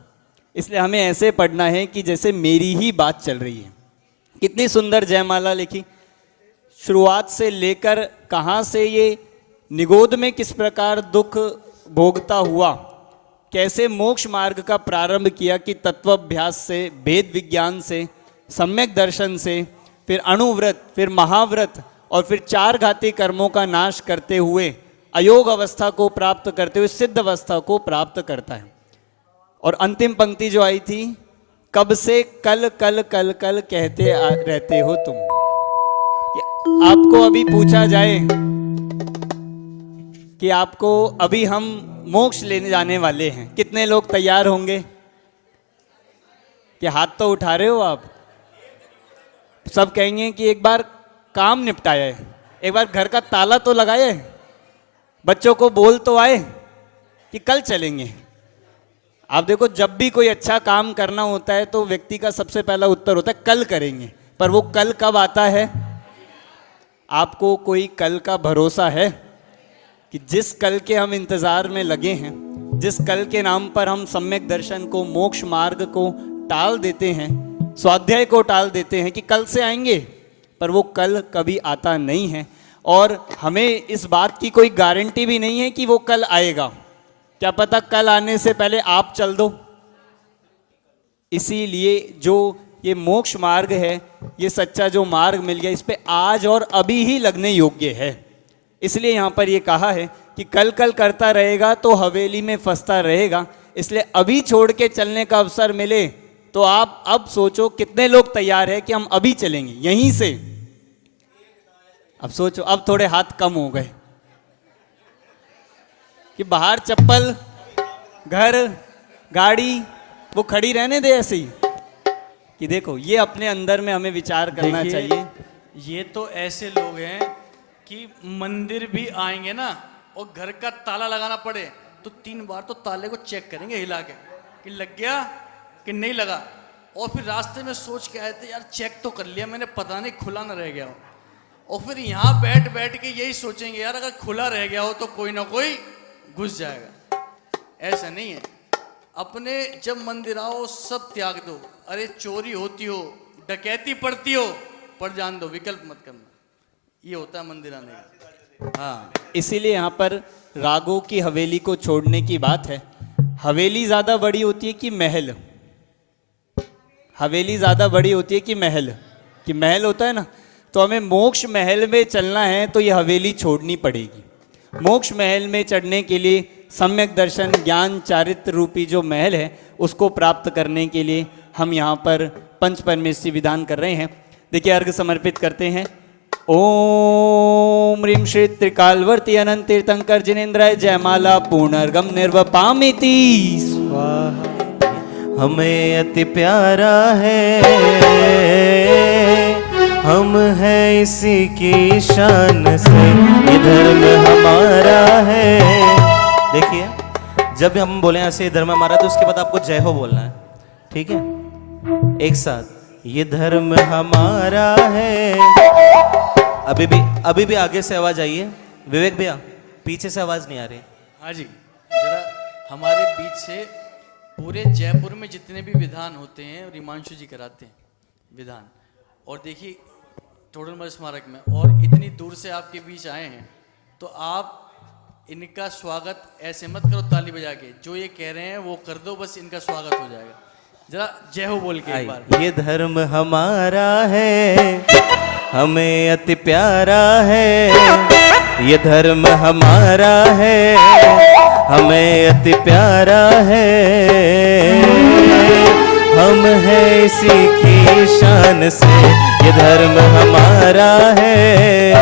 इसलिए हमें ऐसे पढ़ना है कि जैसे मेरी ही बात चल रही है। कितनी सुंदर जयमाला लिखी, शुरुआत से लेकर कहाँ से ये निगोद में किस प्रकार दुख भोगता हुआ कैसे मोक्ष मार्ग का प्रारंभ किया कि तत्वाभ्यास से, वेद विज्ञान से, सम्यक दर्शन से, फिर अणुव्रत, फिर महाव्रत और फिर 4 घाती कर्मों का नाश करते हुए अयोग अवस्था को प्राप्त करते हुए सिद्ध अवस्था को प्राप्त करता है। और अंतिम पंक्ति जो आई थी, कब से कल कल कल कल कहते रहते हो तुम। आपको अभी पूछा जाए कि आपको अभी हम मोक्ष लेने जाने वाले हैं, कितने लोग तैयार होंगे? कि हाथ तो उठा रहे हो आप? सब कहेंगे कि एक बार काम निपटाया है, एक बार घर का ताला तो लगाया है, बच्चों को बोल तो आए कि कल चलेंगे। आप देखो, जब भी कोई अच्छा काम करना होता है तो व्यक्ति का सबसे पहला उत्तर होता है कल करेंगे, पर वो कल कब आता है? आपको कोई कल का भरोसा है कि जिस कल के हम इंतजार में लगे हैं, जिस कल के नाम पर हम सम्यक दर्शन को, मोक्ष मार्ग को टाल देते हैं, स्वाध्याय को टाल देते हैं कि कल से आएंगे, पर वो कल कभी आता नहीं है। और हमें इस बात की कोई गारंटी भी नहीं है कि वो कल आएगा। क्या पता कल आने से पहले आप चल दो। इसीलिए जो ये मोक्ष मार्ग है, ये सच्चा जो मार्ग मिल गया, इस पे आज और अभी ही लगने योग्य है। इसलिए यहाँ पर ये कहा है कि कल कल करता रहेगा तो हवेली में फंसता रहेगा। इसलिए अभी छोड़ के चलने का अवसर मिले तो आप अब सोचो कितने लोग तैयार है कि हम अभी चलेंगे यहीं से। अब सोचो, अब थोड़े हाथ कम हो गए कि बाहर चप्पल, घर, गाड़ी वो खड़ी रहने दे ऐसे ही। कि देखो, ये अपने अंदर में हमें विचार करना चाहिए। ये तो ऐसे लोग हैं कि मंदिर भी आएंगे ना और घर का ताला लगाना पड़े तो 3 बार तो ताले को चेक करेंगे हिला के कि लग गया कि नहीं लगा। और फिर रास्ते में सोच के आए थे यार चेक तो कर लिया मैंने, पता नहीं खुला ना रह गया हो। और फिर यहाँ बैठ बैठ के यही सोचेंगे यार अगर खुला रह गया हो तो कोई ना कोई घुस जाएगा। ऐसा नहीं है। अपने जब मंदिर आओ सब त्याग दो। अरे चोरी होती हो, डकैती पड़ती हो, पर जान दो, विकल्प मत करना। ये होता है मंदिर आने का। हाँ, इसीलिए यहाँ पर रागों की हवेली को छोड़ने की बात है। हवेली ज्यादा बड़ी होती है कि महल? हवेली ज्यादा बड़ी होती है कि महल? कि महल होता है ना, तो हमें मोक्ष महल में चलना है तो ये हवेली छोड़नी पड़ेगी। मोक्ष महल में चढ़ने के लिए सम्यक दर्शन, ज्ञान, चारित्र रूपी जो महल है उसको प्राप्त करने के लिए हम यहाँ पर पंच परमेष्ठी विधान कर रहे हैं। देखिए, अर्घ समर्पित करते हैं। ओम ह्रीं श्री त्रिकालवर्ती अनंत तीर्थंकर जिनेन्द्राय जयमाला पूर्णर्गम निर्वपामिति स्वाहा। हमें अति प्यारा है, हम हैं इसी की शान से, ये धर्म हमारा है। देखिए, जब हम बोले ऐसे धर्म हमारा तो उसके बाद आपको जय हो बोलना है, ठीक है? एक साथ, ये धर्म हमारा है। अभी भी आगे से आवाज आइए। विवेक भैया, पीछे से आवाज नहीं आ रही। हाँ जी, जरा हमारे बीच से पूरे जयपुर में जितने भी विधान होते हैं रिमांशु जी कराते हैं विधान। और देखिए तोड़नमल स्मारक में, और इतनी दूर से आपके बीच आए हैं तो आप इनका स्वागत ऐसे मत करो ताली बजा के, जो ये कह रहे हैं वो कर दो, बस इनका स्वागत हो जाएगा। जरा जय हो बोल के एक बार। ये धर्म हमारा है, हमें अति प्यारा है। ये धर्म हमारा है, हमें अति प्यारा है। हम हैं इसी की शान से, ये धर्म हमारा है,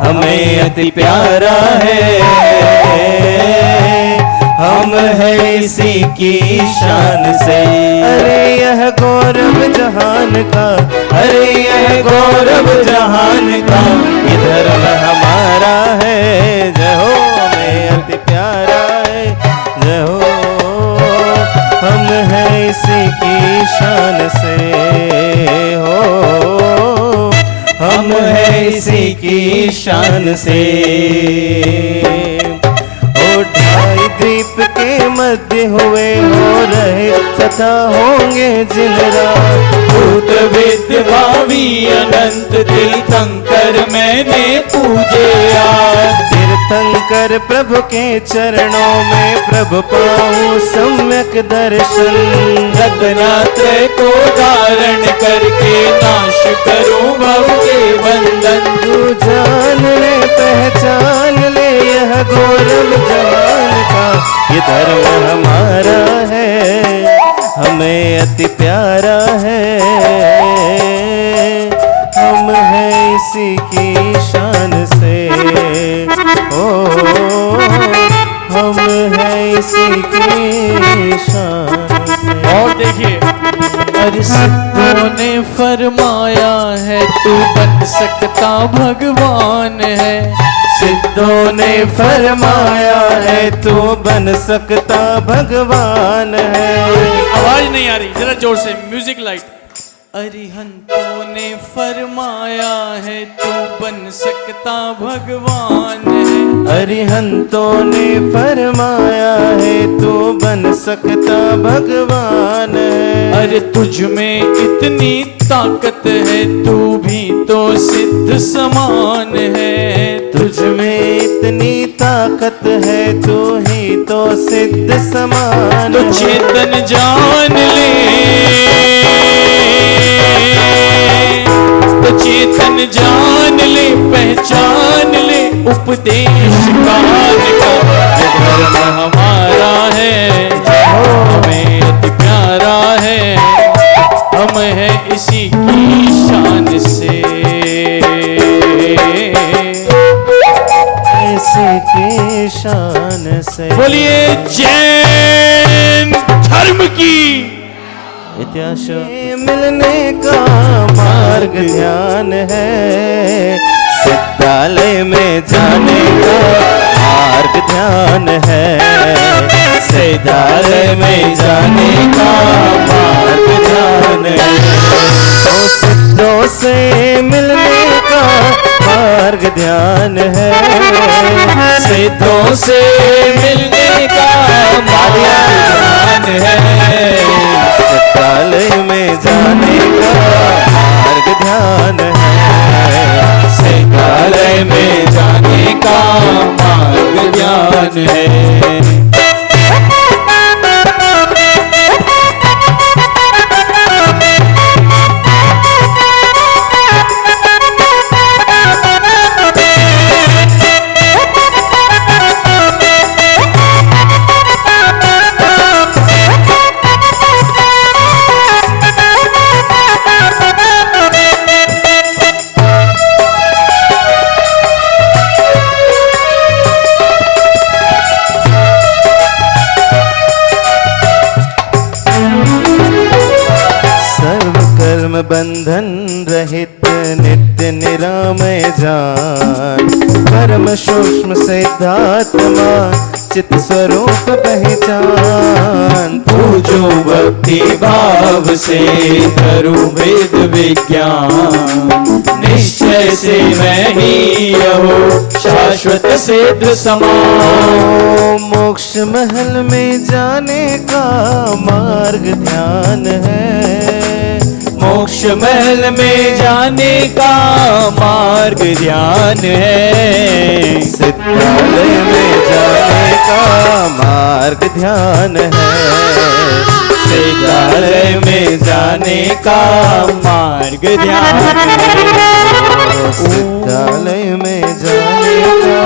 हमें अति प्यारा है। हम हैं इसी की शान से। अरे यह गौरव जहान का, अरे यह गौरव जहान का, ये धर्म हमारा है। जय हो, हमें अति प्यारा है। जय हो, हम हैं इसी की शान से। हो, हम हैं इसी की शान से। द्वीप के मध्य हुए हो रहे तथा होंगे जिन रात, भूत विद्य भावी अनंत तीर्थंकर मैंने पूजे आज। तीर्थ तीर्थंकर प्रभु के चरणों में प्रभु पाऊं सम्यक दर्शन। रत्नात्रय को धारण करके नाश करूं भव के बंधन। तू जान ले पहचान ले यह गौरव जहान का, ये धर्म हमारा है हमें अति प्यारा है। हम हैं इसी की शान से, ओ हम हैं इसी की शान से। और देखिए, अरे सिद्धों ने फरमाया है तू बन सकता भगवान है। सिद्धों ने फरमाया है तू बन सकता भगवान है। आवाज नहीं आ रही, जरा जोर से म्यूजिक लाइट। अरिहंतों ने फरमाया है तू बन सकता भगवान है। अरिहंतों ने फरमाया है तू बन सकता भगवान है। अरे तुझ में इतनी ताकत है तू भी तो सिद्ध समान है। तुझ में इतनी ताकत है तू ही तो सिद्ध समान तो है। चेतन जान ले, तो चेतन जान ले पहचान ले उपदेश काल का। ये धर्म हमारा है हमें अति प्यारा है। हम हैं इसी की शान से, इसी की शान से। बोलिए जैन धर्म की। इतिहास मिलने का मार्ग ध्यान है, सिद्धालय में जाने का मार्ग ध्यान है। सिद्धालय में जाने का मार्ग ध्यान है। तो सिद्धों से मिलने का मार्ग ध्यान है। सिद्धों से मिलने का मार्ग ध्यान है। सिद्धालय में जाने का मार्ग ध्यान है। सिद्धालय में जाने का मार्ग ध्यान है। बंधन रहित नित्य निरामय जान। परम सूक्ष्म सिद्धात्मा चित स्वरूप पहचान। पूजो भक्ति भाव से करूं वेद विज्ञान। निश्चय से मैं ही हो शाश्वत सिद्ध समान। मोक्ष महल में जाने का मार्ग ध्यान है। मोक्ष महल में जाने का मार्ग ध्यान है। सिद्धालय में जाने का मार्ग ध्यान है। सिद्धालय में जाने का मार्ग ध्यान है। सिद्धालय में जाने का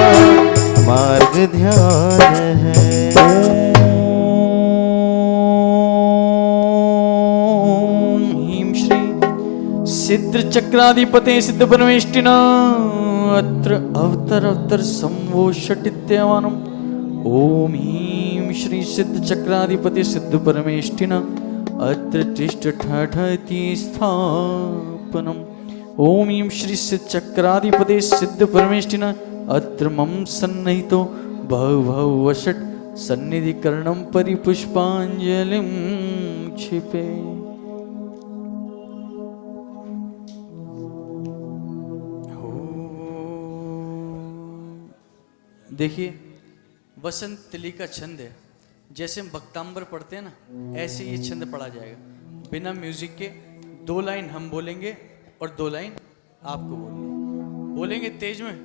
मार्ग ध्यान है। सिद्ध चक्राधिपते सिद्ध परमेष्टिना अत्र अवतर अवतर संवोषटित्यमानम्। ओम ह्रीं श्री सिद्ध चक्राधिपति सिद्ध परमेष्टिना अत्र तिष्ठ ठठति स्थापनम्। ओम ह्रीं श्री सिद्ध चक्राधिपति सिद्ध परमेष्टिना अत्र मम सन्निहितो भव भव वषट् सन्निधिकरणं परिपुष्पांजलिं क्षिपे। देखिए वसंत तिली का छंद है, जैसे हम भक्तांबर पढ़ते हैं ना, ऐसे ये छंद पढ़ा जाएगा बिना म्यूजिक के। 2 लाइन हम बोलेंगे और 2 लाइन आपको बोलनी। बोलेंगे तेज में,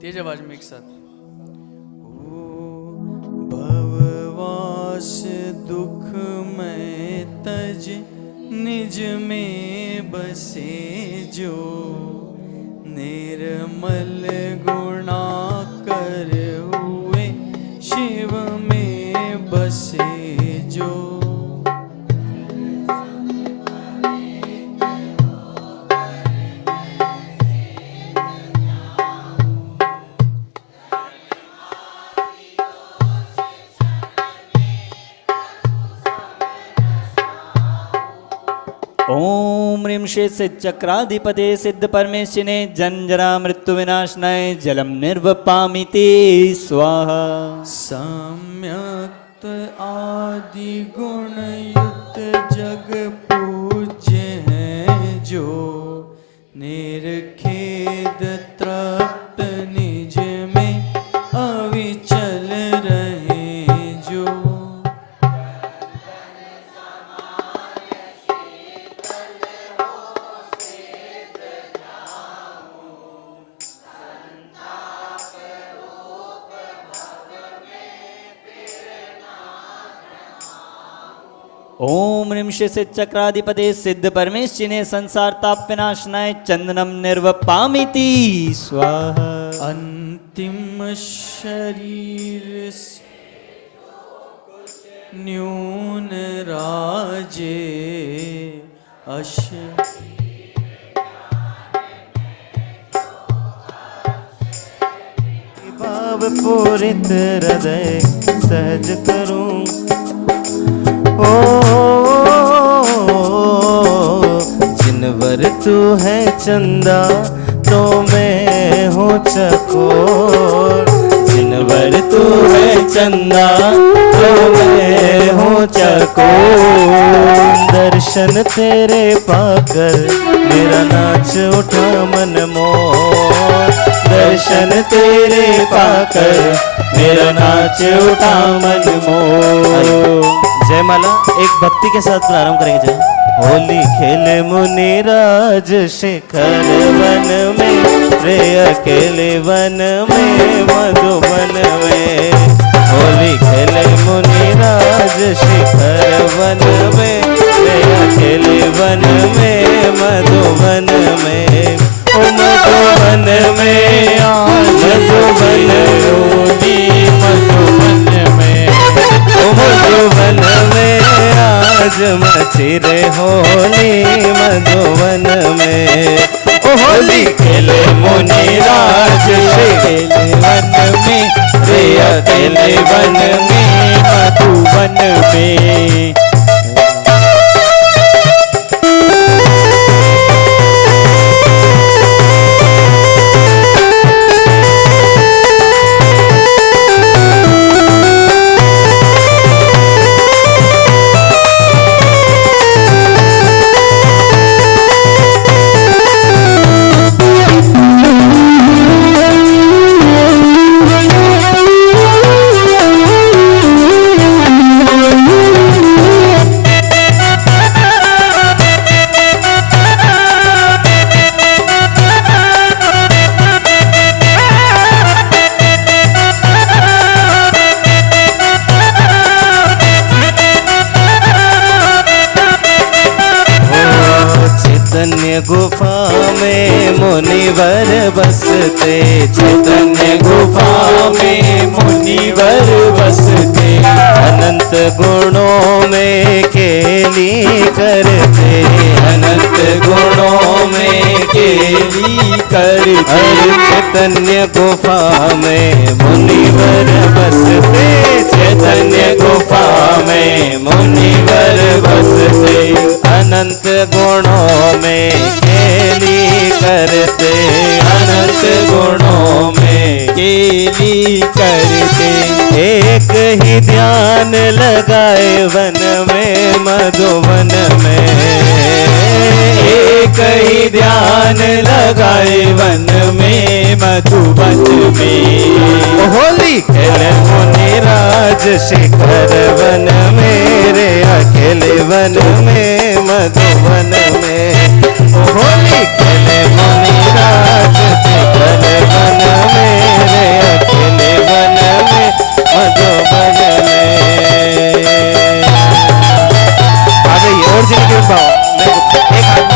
तेज आवाज में एक साथ। बसे जो निर्मल गुणाकर हुए शिव में बसे जो। ओम ह्रीं श्री सिद्धचक्राधिपते सिद्ध परमेश्वरिने जन्मजरा मृत्यु विनाशनाय जलम निर्वपामिति स्वाहा। सम्यक्त आदि गुणयुक्त जग पूज्य हैं जो निर्खेद तृप्त निज में अविचल रहे जो। ओम ह्रीं श्री सिद्धचक्राधिपते सिद्ध परमेश्वरिने संसार ताप विनाशनाय चंदनम निर्वपामिति स्वाहा। अंतिम शरीर न्यून राजे अश भाव पूरित हृदय सहज करूं ओ जिनवर तू है चंदा तो मैं हूँ चकोर। जिनवर तू है चंदा तो मैं हूँ चकोर। दर्शन तेरे पाकर मेरा नाच उठा मन मोर। दर्शन तेरे पाकर मेरा नाच उठा मन मोर। जयमाला एक भक्ति के साथ प्रारंभ करेंगे। जय होली खेले मुनिराज शिखर वन में रे अकेले वन में मधुबन में। होली खेले मुनिराज शिखर वन में रे अकेले वन में मधुबन में। ओ मधुबन में मधुबन होली मधुबन में। ओ मधुबन में आज मची रे होली मधुबन में। ओ होली खेले मुनिराज शिखर वन में रे अकेले वन में मधुबन में। गुफा में मुनिवर बसते। चैतन्य गुफा में मुनिवर बसते। अनंत गुणों में केली करते। अनंत गुणों में केली करते। चैतन्य गुफा में मुनिवर बसते। चैतन्य गुफा में मुनिवर बसते। अनंत गुणों में केली करते। अनंत गुणों में केली करते। एक ही ध्यान लगाए वन में मधुबन में। एक ही ध्यान लगाए वन में मधुबन में। होली खेले मुनिराज शिखर वन में रे अकेले वन में मधुबन में। होली खेले मुनिराज शिखर वन में रे अकेले वन में मधुबन में। आ गई और जिनके भाव एक हाथ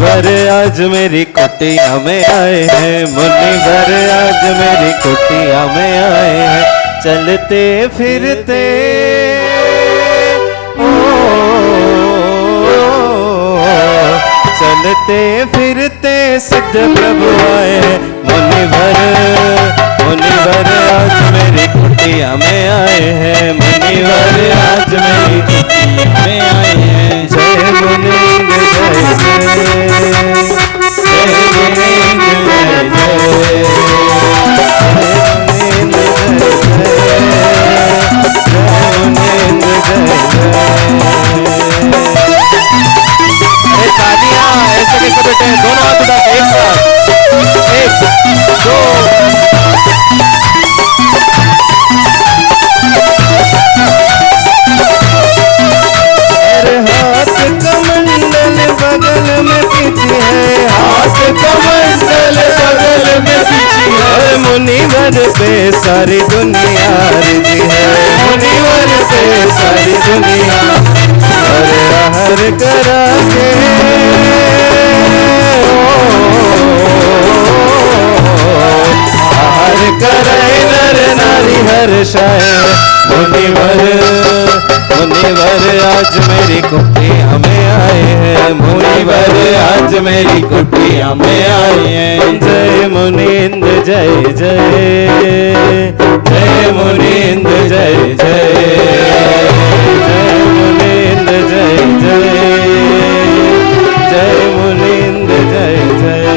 मुनिवर आज मेरी कुटिया में आए हैं, मुनिवर आज मेरी कुटिया में आए हैं। चलते फिरते चलते फिरते सिद्ध प्रभु आए हैं। मुनिवर मुनिवर आज मेरी कुटिया में आए हैं, मुनिवर आज मेरी कुटिया में आए हैं। जय मुनिंद्र जय जय, जय मुनिंद्र जय जय, जय मुनिंद्र जय जय। तालियां ऐसे कैसे बेटे, दोनों हाथ उठा के एक साथ, एक दो। अरे हाथ कमंडल बगल में पीछे है, हाथ कमंडल बगल में पीछे है। मुनिवर पे सारी दुनिया रिझी है, मुनिवर पे सारी दुनिया। अरे हर करा के हर करे नर नारी हर्षाए। मुनिवर मुनिवर आज मेरी कुटिया में आए हैं, मुनिवर आज मेरी कुटिया में आए हैं। जय मुनिंद्र जय जय, जय मुनिंद्र जय जय, जय मुनिंद्र जय जय, जय मुनिंद्र जय जय।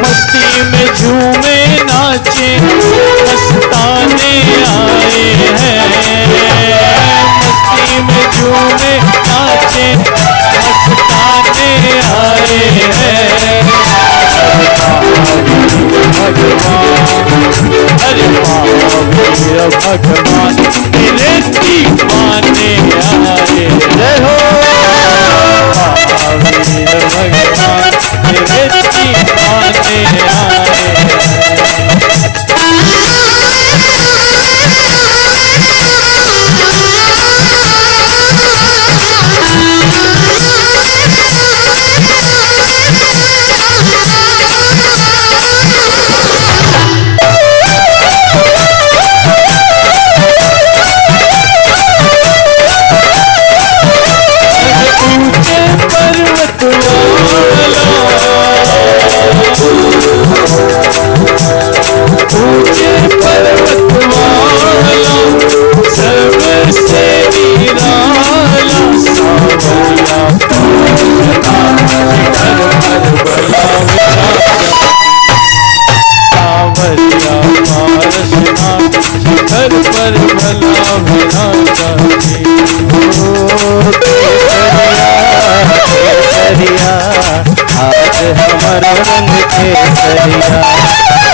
मस्ती में झूमे नाचे मस्ताने आए हैं, मस्ती में झूमे नाचे मस्ताने आए हैं। अरे महावीर भगवान तेरे दीवाने आए। जय हो महावीर भगवान तेरे दीवाने आए।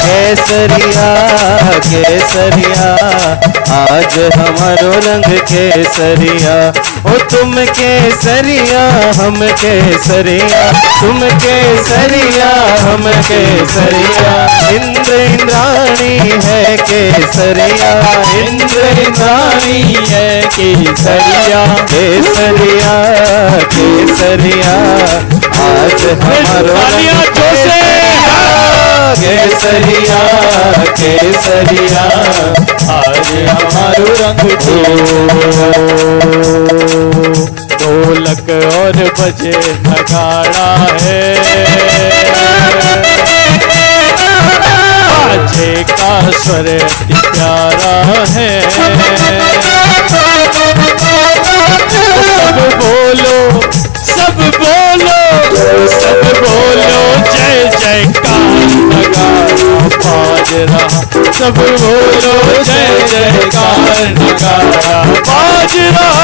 केसरिया केसरिया आज हमारो रंग केसरिया। ओ तुम केसरिया हम केसरिया, तुम केसरिया हम केसरिया। इंद्र इंद्राणी है केसरिया, इंद्र इंद्राणी है केसरिया। केसरिया केसरिया आज हमारो रंग केसरिया, केसरिया आज हमारो रंग। ढोलक और बजे नगाड़ा है, बाजे का स्वर प्यारा है। सब बोलो सब बोलो सब बोलो जय जयकार नगाड़ा बाज रहा। सब बोलो जय जयकार नगाड़ा बाज रहा।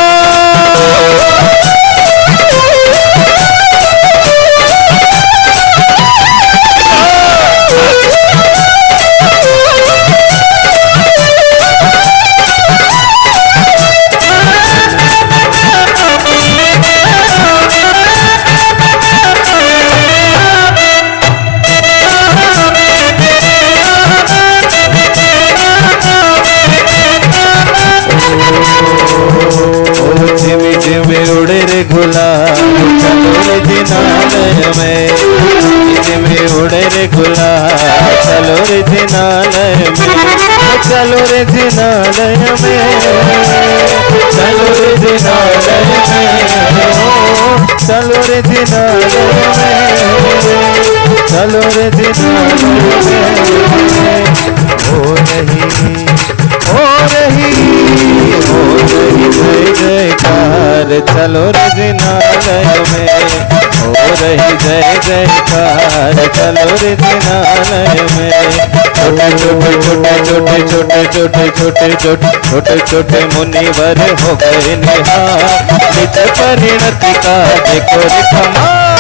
चलो रे जिनालय में, चलो रे जिनालय में, ओ चलो रे जिनालय में, चलो रे जिनालय में। हो रही जय जयकार, चलो रे जिनालय में, हो रही जय जयकार, चलो रे जिनालय में। छोटे छोटे मुनिवर हो गए निहार, निज परिणति का देखो रे कमाल।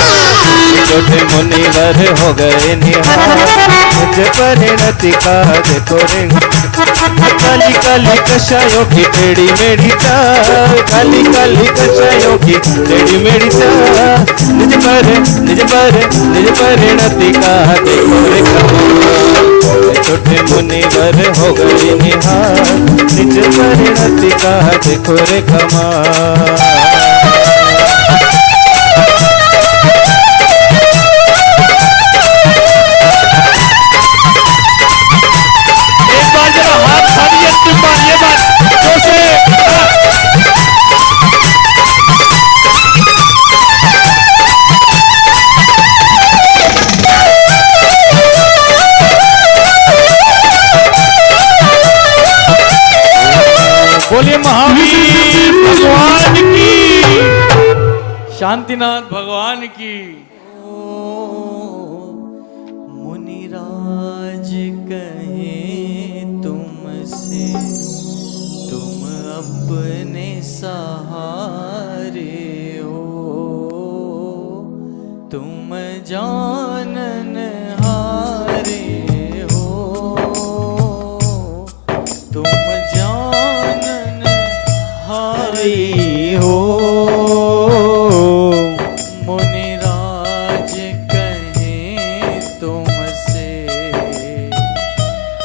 छोटे मुनिवर हो गए निहार, निज परिणति का देखो रे। काली काली कषायों की टेढ़ी मेढ़ी चाल, काली काली कषायों की टेढ़ी मेढ़ी चाल, निज परिणति का देखो रे कमाल। छोटे मुनिवर हो गए निहार, निज परिणति का देखो रे कमाल। ये बात तो से बोलिए महावीर भगवान की, शांतिनाथ भगवान की। मुनिराज कहे तुमसे, तुम अपने सहारे हो, तुम जानन हारे हो, तुम जानन हारे हो। मुनिराज कहे तुमसे,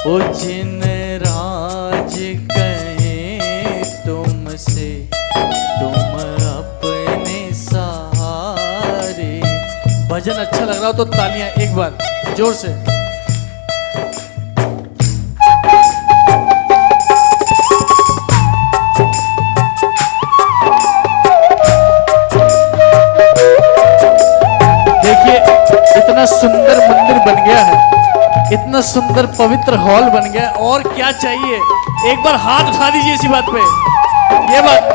ओ जिन राज कहे तुमसे, तुम अपने सहारे। भजन अच्छा लग रहा हो तो तालियां एक बार जोर से। देखिए इतना सुंदर मंदिर बन गया है, इतना सुंदर पवित्र हॉल बन गया, और क्या चाहिए। एक बार हाथ उठा दीजिए इसी बात पे, ये बात।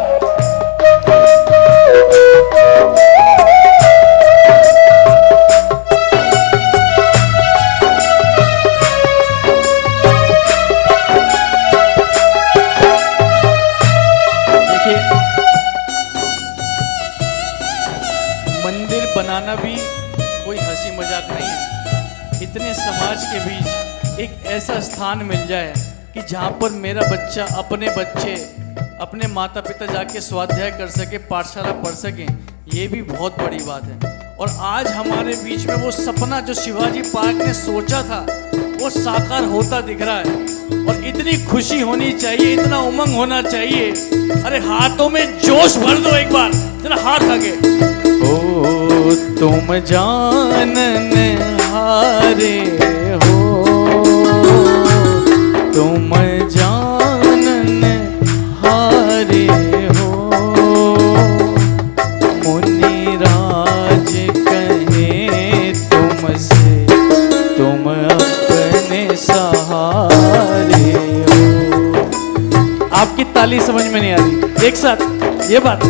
देखिए मंदिर बनाना भी कोई हंसी मजाक नहीं है। इतने समाज के बीच एक ऐसा स्थान मिल जाए कि जहाँ पर मेरा बच्चा अपने बच्चे अपने माता पिता जाके स्वाध्याय कर सके, पाठशाला पढ़ सके, ये भी बहुत बड़ी बात है। और आज हमारे बीच में वो सपना जो शिवाजी पार्क ने सोचा था वो साकार होता दिख रहा है। और इतनी खुशी होनी चाहिए, इतना उमंग होना चाहिए। अरे हाथों में जोश भर दो एक बार, जरा हाथ आगे। ओ तुम जानन हारे हो, तुम जानन हारे हो, मुनिराज कहे तुमसे, तुम अपने सहारे हो। आपकी ताली समझ में नहीं आ रही, एक साथ ये बात।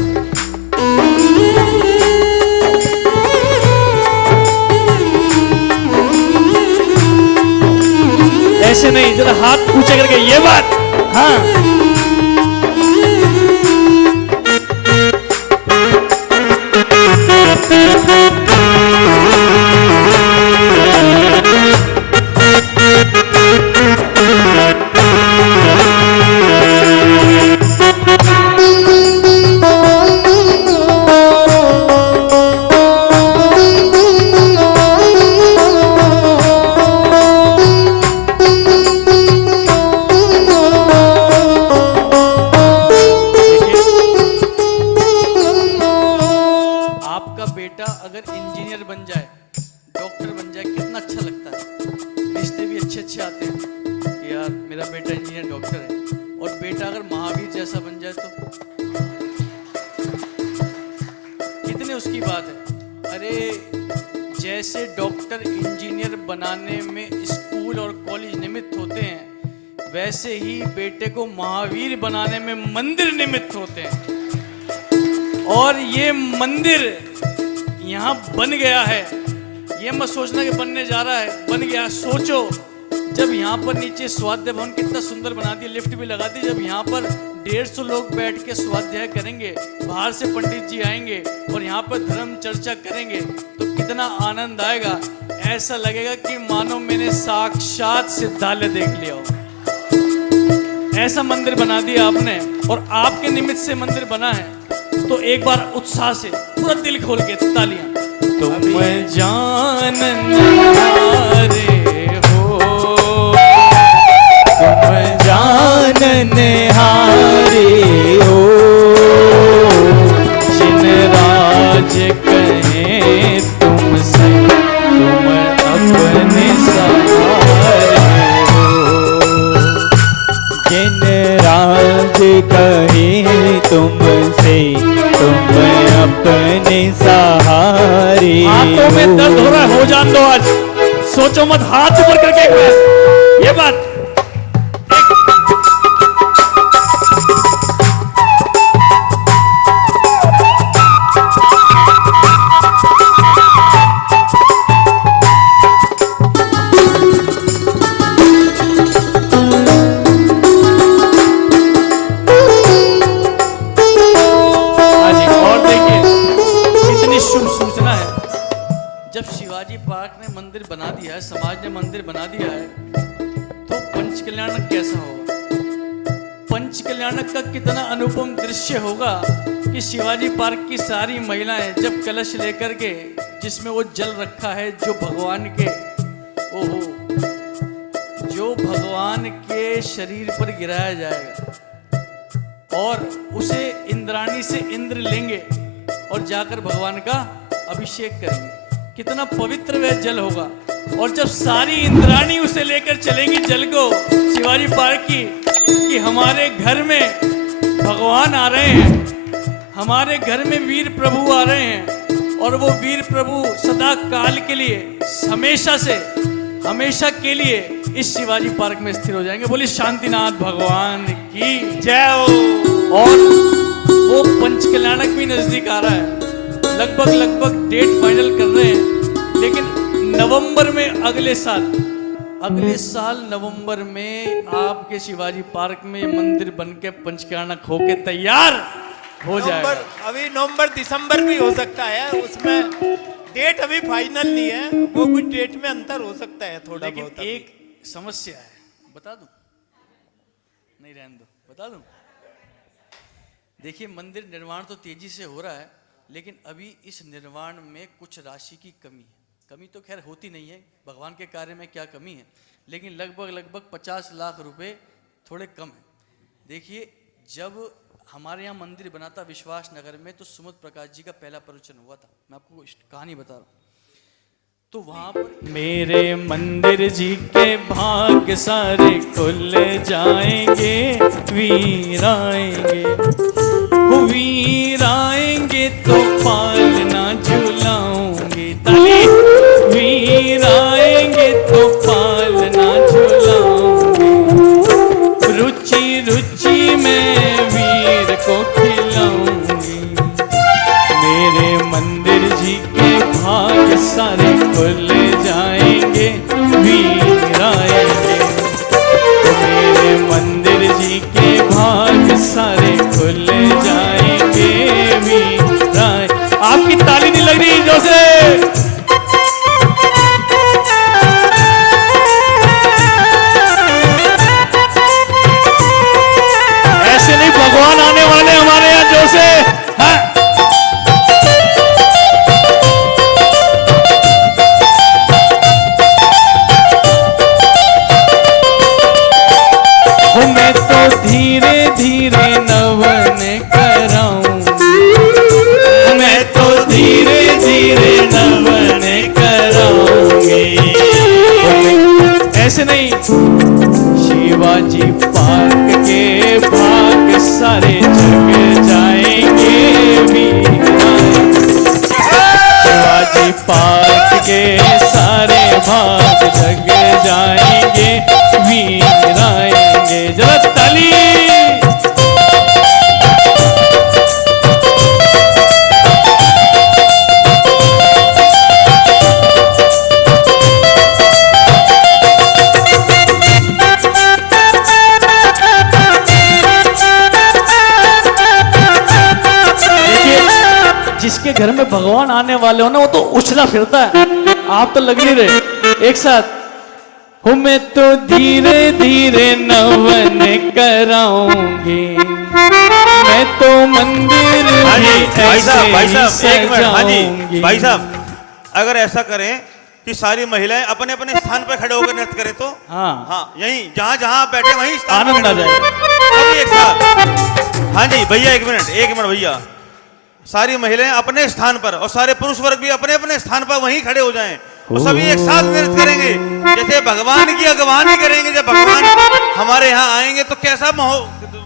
ऐसे नहीं, जरा हाथ ऊंचे करके ये बात। हाँ इंजीनियर डॉक्टर है, और बेटा अगर महावीर जैसा बन जाए तो कितने उसकी बात है। अरे जैसे डॉक्टर इंजीनियर बनाने में स्कूल और कॉलेज निमित्त होते हैं, वैसे ही बेटे को महावीर बनाने में मंदिर निमित्त होते हैं। और ये मंदिर यहाँ बन गया है, ये मत सोचना कि बनने जा रहा है, बन गया। सोचो जब यहाँ पर नीचे स्वाध्याय भवन कितना सुंदर बना दिया, लिफ्ट भी लगा दी, जब यहाँ पर 150 लोग बैठ के स्वाध्याय करेंगे, बाहर से पंडित जी आएंगे और यहाँ पर धर्म चर्चा करेंगे, तो कितना आनंद आएगा। ऐसा लगेगा कि मानो मैंने साक्षात सिद्धालय देख लिया हो। ऐसा मंदिर बना दिया आपने, और आपके निमित्त से मंदिर बना है, तो एक बार उत्साह से पूरा दिल खोल के तालियां। तुम जाननहारे हो, तुम जाननहारे हो, जिन राज कहें तुमसे तुम अपने सहारे हो, जिन राज कहें तुमसे तुम अपने सहारे। हाथों में दर्द हो रहा है, हो जान दो आज, सोचो मत, हाथ ऊपर करके एक बार ये बात। जब शिवाजी पार्क ने मंदिर बना दिया है, समाज ने मंदिर बना दिया है, तो पंचकल्याणक कैसा होगा? पंचकल्याणक का कितना अनुपम दृश्य होगा कि शिवाजी पार्क की सारी महिलाएं जब कलश लेकर के, जिसमें वो जल रखा है जो भगवान के, ओहो, जो भगवान के शरीर पर गिराया जाएगा, और उसे इंद्राणी से इंद्र लेंगे और जाकर भगवान का अभिषेक करेंगे। कितना पवित्र वह जल होगा। और जब सारी इंद्राणी उसे लेकर चलेंगी जल को, शिवाजी पार्क की, कि हमारे घर में भगवान आ रहे हैं, हमारे घर में वीर प्रभु आ रहे हैं, और वो वीर प्रभु सदा काल के लिए, हमेशा के लिए इस शिवाजी पार्क में स्थिर हो जाएंगे। बोली शांतिनाथ भगवान की जय हो। और वो पंचकल्याणक भी नजदीक आ रहा है, लगभग डेट फाइनल कर रहे हैं, लेकिन नवंबर में अगले साल नवंबर में आपके शिवाजी पार्क में मंदिर बनके पंचकल्याणक होके तैयार हो जाएगा। अभी नवंबर दिसंबर भी हो सकता है, उसमें डेट अभी फाइनल नहीं है, वो कुछ डेट में अंतर हो सकता है थोड़ा। लेकिन बहुत एक समस्या है, बता दूं? नहीं रहने दो, बता दूं? देखिए, मंदिर निर्माण तो तेजी से हो रहा है, लेकिन अभी इस निर्माण में कुछ राशि की कमी है। कमी तो खैर होती नहीं है, भगवान के कार्य में क्या कमी है, लेकिन लगभग 50 लाख रुपए थोड़े कम है। देखिए, जब हमारे यहाँ मंदिर बना था विश्वास नगर में, तो सुमत प्रकाश जी का पहला प्रवचन हुआ था। मैं आपको कहानी बता रहा हूँ। तो वहां पर मेरे मंदिर जी के भाग सारे खुल जाएंगे, वीर आएंगे, वीर आएंगे तो पालना झुलाऊंगी, ताली, वीर आएंगे तो पालना झुलाऊंगी, रुचि रुचि में वीर को खिलाऊंगी, मेरे मंदिर जी के भाग सारे खुल जाएंगे, वीर आएंगे, तो मेरे मंदिर जी के भाग सारे खुल जाएंगे, वीर आए। आपकी ताली नहीं लग रही जोर से? ऐसे नहीं, भगवान आने वाले हमारे यहाँ जोर से। हाँ? मैं तो धीरे धीरे नवन कराऊंगी, मैं तो धीरे धीरे नवन कराऊंगी, ऐसे नहीं। शिवाजी भगवान आने वाले हो ना, वो तो उछला फिरता है, आप तो लग नहीं रहे। एक साथ हूँ मैं तो धीरे धीरे नवन कराऊंगी, मैं तो मंदिर हाँ जी भी भाई साहब, भाई ऐसे साहब एक मिनट। हाँ जी सजाऊंगी। भाई साहब, अगर ऐसा करें कि सारी महिलाएं अपने अपने स्थान पर खड़े होकर नृत्य करें तो हाँ यहीं जहां जहां आप बैठे वहीं स्थान पर आनंद आ खड़े जाएगा। हो। सभी एक साथ। हाँ जी भैया एक मिनट भैया, सारी महिलाएं अपने स्थान पर और सारे पुरुष वर्ग भी अपने अपने स्थान पर वहीं खड़े हो जाएं और सभी एक साथ नृत्य करेंगे, जैसे भगवान की अगवानी करेंगे। जब भगवान हमारे यहाँ आएंगे तो कैसा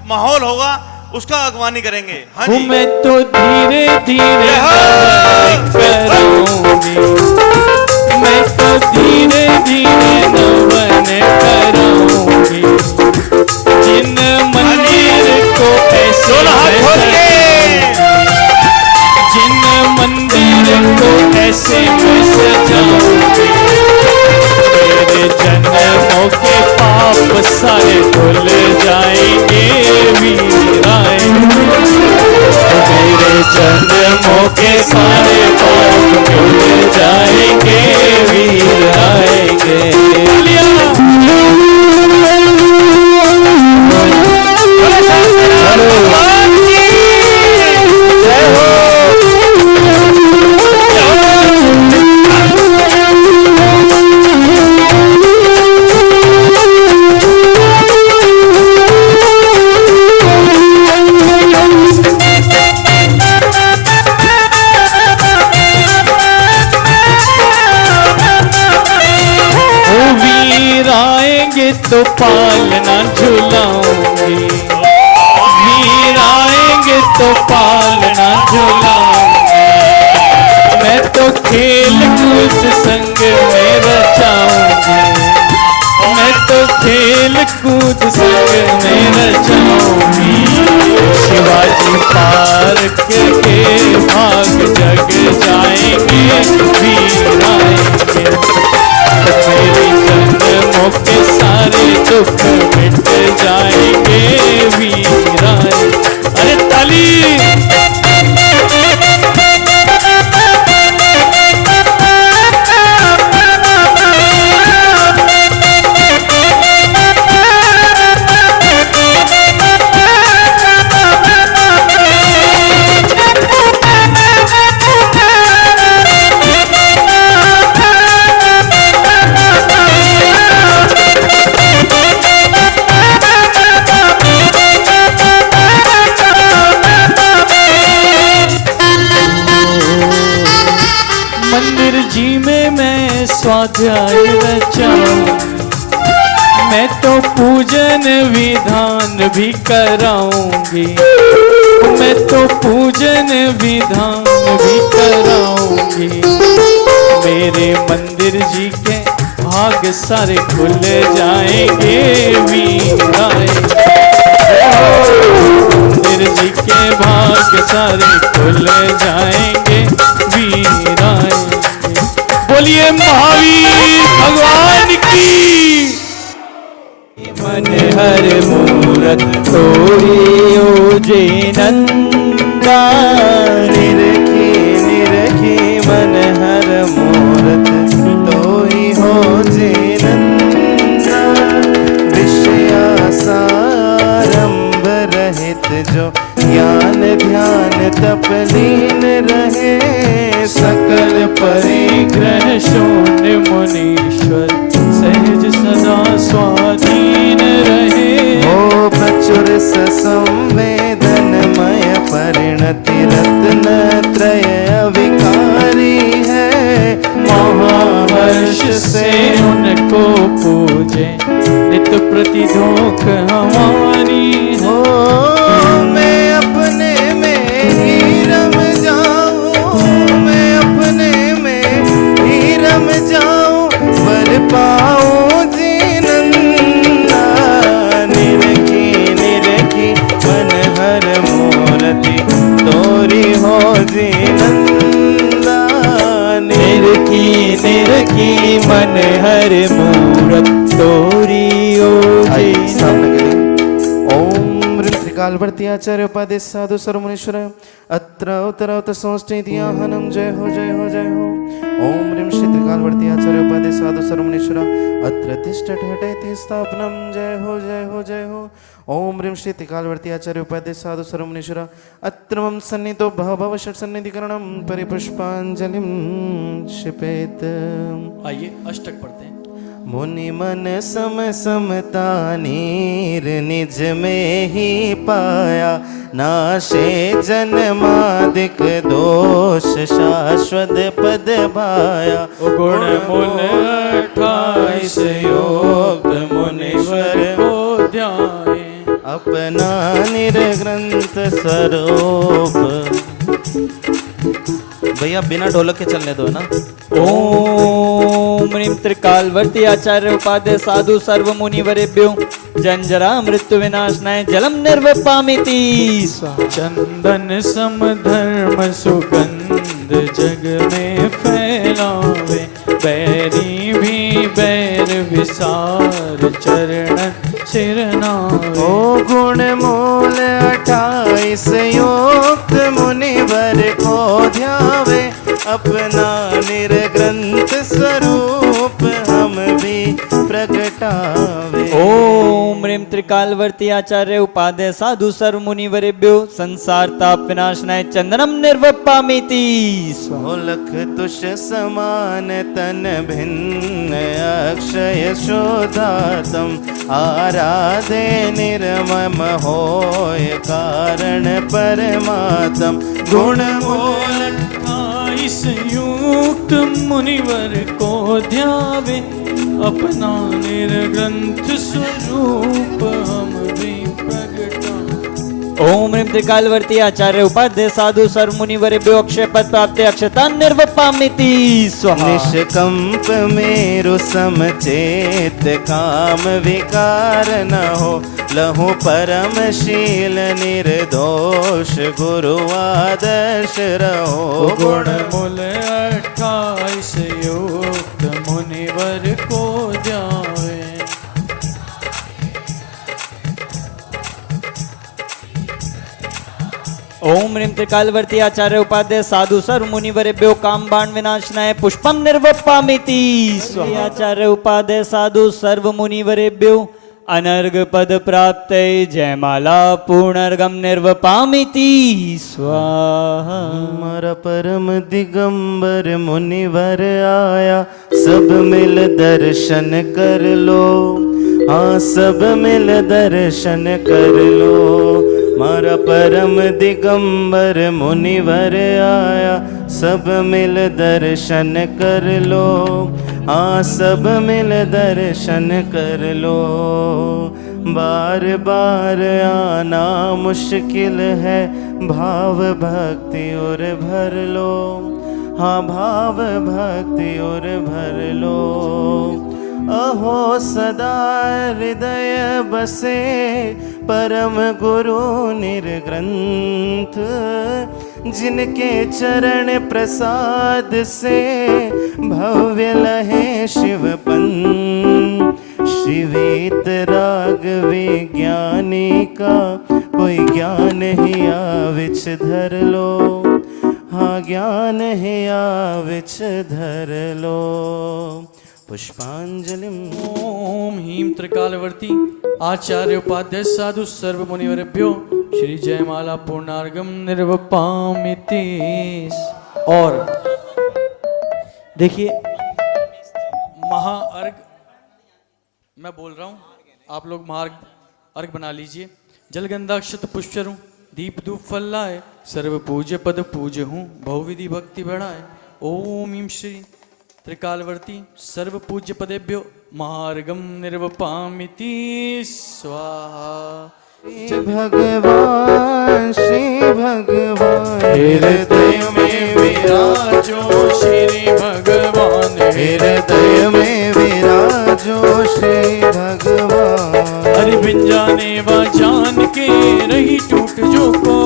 माहौल होगा, उसका अगवानी करेंगे। हाँ हूँ जी मैं तो धीरे धीरे नवन कराऊंगी, मैं तो धीरे धीरे नवन कराऊंगी, जिन मंदिर को ऐसे दोनों हाथ खोल के। जिन मंदिर को ऐसे मैं सजाऊंगी, मेरे जन्मों के पाप सारे धुल जाएंगे वीराए, मेरे जन्मों के सारे पाप धुल जाएंगे वीर आएंगे। तो पालना झुलाऊंगी, वीर आएंगे तो पालना झुलाऊंगी, मैं तो खेल कूद संग में रचाऊंगी, मैं तो खेल कूद संग में रचाऊंगी, शिवाजी पार्क के भाग जग जाएंगे वीर आएंगे, मेरी जन्मों के सारे दुख मिट जाएंगे वीर आएंगे। अरे ताली। मंदिर जी में मैं स्वाध्याय रचाऊं, मैं तो पूजन विधान भी कराऊंगी, मैं तो पूजन विधान भी कराऊंगी, मेरे मंदिर जी के भाग सारे खुल जाएंगे वीर आएंगे, मंदिर जी के भाग सारे खुल जाएंगे वीर आएंगे। बोलिए महावीर भगवान की। मन हर मूरत तोरी ओजे नंदा, निरखी निरखी मन हर मूरत तोई हो जे नंदा, विषयासारंभ रहित जो ज्ञान ध्यान तपलीन रहे, सकल परिग्रह शून्य मुनीश्वर सहज सदा स्वाधीन रहे, हो प्रचुर संवेदनमय परिणति रत्न त्रय अविकारी है, महावर्ष से उनको पूजे नित प्रति धोख हमारी हो मैं अपने में ही रम जाऊं, मैं अपने में ही रम जाऊं, वर पाऊं जी नंदा, निरखी निरखी मन त्रिकालवर्ती आचार्य उपाध्याय साधु सर्वमुनीश्वर अत्र उत्तरावत संस्थितियाहनम जय हो जय हो जय हो। ओम ह्रीं श्री त्रिकालवर्ती आचार्य उपाध्याय साधु सर्वमुनीश्वर अत्र तिष्ठति स्थापनम जय हो जय हो जय हो। ओम ह्रीं श्री त्रिकालवर्ती आचार्य उपाध्याय साधु सर्वमुनीश्वर अत्र मम सन्निधो भव षट् सन्निधिकरणम परिपुष्पांजलिम क्षिपेत। आइए अष्टक पढ़ते हैं। मुनि मन सम समता नीर निज में ही पाया, नाशे जन्मादिक दोष शाश्वत पद पाया। गुण मूल 28 योग मुनिवर को ध्याए, अपना निर्ग्रंथ स्वरूप। भैया बिना ढोलक के चलने दो ना। ओम ह्रीं त्रिकालवर्ती आचार्य उपाध्याय साधु सर्व मुनिवरेभ्यो जंजरा मृत्यु विनाशनाय जलम निर्वपामिति स्वाहा। चंदन सम धर्म सुगंध जग में फैलावे, बैरी भी बैर विसार चरण सिरनावे। ओ गुण मूल 28 युक्त मुनिवर को ध्यावे, अपना निर्ग्रंथ स्वरूप हम भी प्रगटावे। ओम ह्रीं त्रिकालवर्ती आचार्य उपाध्याय साधु सर्व मुनिवरेभ्यो संसार ताप विनाशनाय चंदनम निर्वपामिति स्वाहा। ओ लख तुष समान तन भिन्न अक्षय शोधातम, आराधे निर्मम होय कारण परमात्म। गुण मूल 28 युक्त मुनिवर को ध्यावे, अपना निर्ग्रंथ स्वरूप हम भी प्रगटा। ओम ह्रीं त्रिकालवर्ती आचार्य उपाध्याय साधु सर्व मुनिवरेभ्यो अक्षय पद प्राप्ते अक्षता निर्वपामिति स्वाहा। निष्कंप मेरु समचेत काम विकार न हो, लहु परमशील निर्दोष गुरु आदर्श रहो। गुण मूल 28 युक्त मुनिवर को ध्यावे। ओम ह्रीं त्रिकालवर्ती आचार्य उपाध्याय साधु सर्व मुनिवरेभ्यो काम बाण विनाशनाय पुष्पम निर्वपामिति स्वाहा। आचार्य उपाध्याय साधु सर्व मुनिवरेभ्यो अनर्घ पद प्राप्ते जयमाला पूर्णर्गम निर्वपामिति स्वाहा। हमारा परम दिगंबर मुनिवर आया, सब मिल दर्शन कर लो। हाँ सब मिल दर्शन कर लो। मारा परम दिगंबर मुनिवर आया, सब मिल दर्शन कर लो। हाँ सब मिल दर्शन कर लो। बार बार आना मुश्किल है, भाव भक्ति और भर लो। हाँ भाव भक्ति और भर लो। अहो सदा हृदय बसे परम गुरु निर्ग्रंथ, जिनके चरण प्रसाद से भव्य लहे शिवपंथ। शिवीत राग विज्ञानी का कोई ज्ञान ही आविच धर लो। हाँ ज्ञान ही आविच धर लो। पुष्पांजलिम। ओम ह्रीं त्रिकालवर्ती आचार्य उपाध्याय साधु सर्व मुनिवरेभ्यो श्री जयमाला पूर्णार्गम निर्वपामिति। और देखिए महाअर्घ मैं बोल रहा हूँ, आप लोग महाअर्घ बना लीजिए। जलगंधाक्षत पुष्परूं दीप धूप फल लाए, सर्व पूज्य पद पूज्य हूँ बहुविधि भक्ति बढ़ाए। ओम ह्रीं श्री त्रिकालवर्ती सर्व पूज्य पदेभ्यो महार्गम निर्वपामिति स्वाहा। श्री भगवान हृदय में विराजो। श्री भगवान हृदय में विराजो श्री भगवान। हरि बिन जाने वा जान के रही टूट जो को,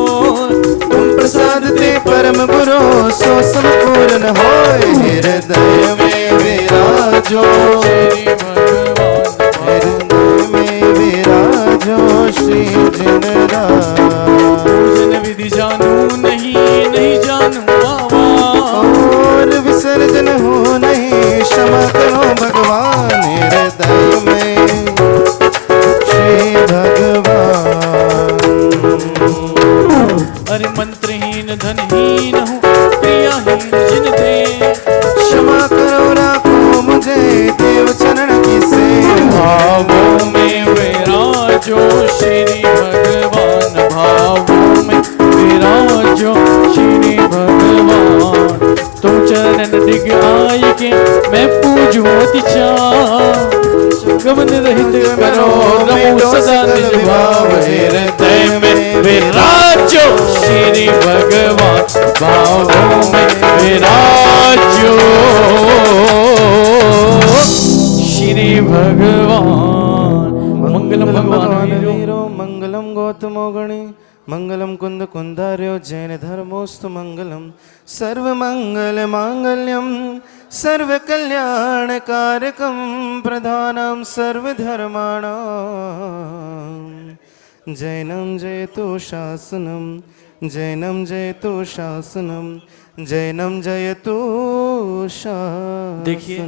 तुम प्रसाद ते परम गुरु सो संपूर्ण होय। हृदय में विराजो श्री भगवान। हृदय में विराजो श्री जिनरा। श्री भगवान भावों में विराजो श्री भगवान। तुम चरण दिग आई के मैं पूजूं अति चाह। गमन रहित करो रमो सदा निज भाव हृदय में विराजो श्री भगवान भावों में विराजो श्री भगवान। मंगलम भगवान वीरो मंगलम गौतमो गणे मंगलम कुंद कुंदार्यो जैन धर्मोस्तु मंगलम सर्वमंगल मांगल्यम सर्वकल्याणकारकं प्रधानं सर्वधर्माणां। जैनं जयतु शासनं जैनं जयतु शासनं जैनं जयतु शासनं। देखिए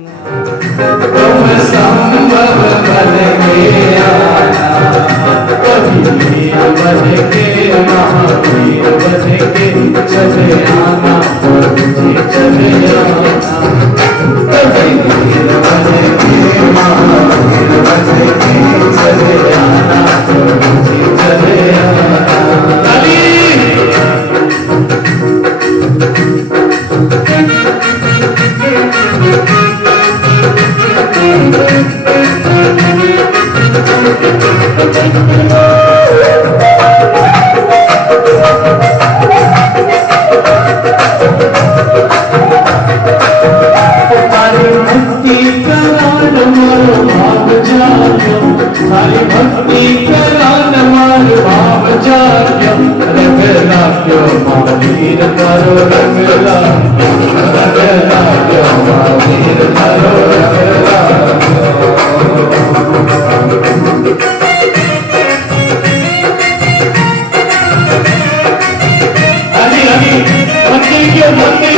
मंदिर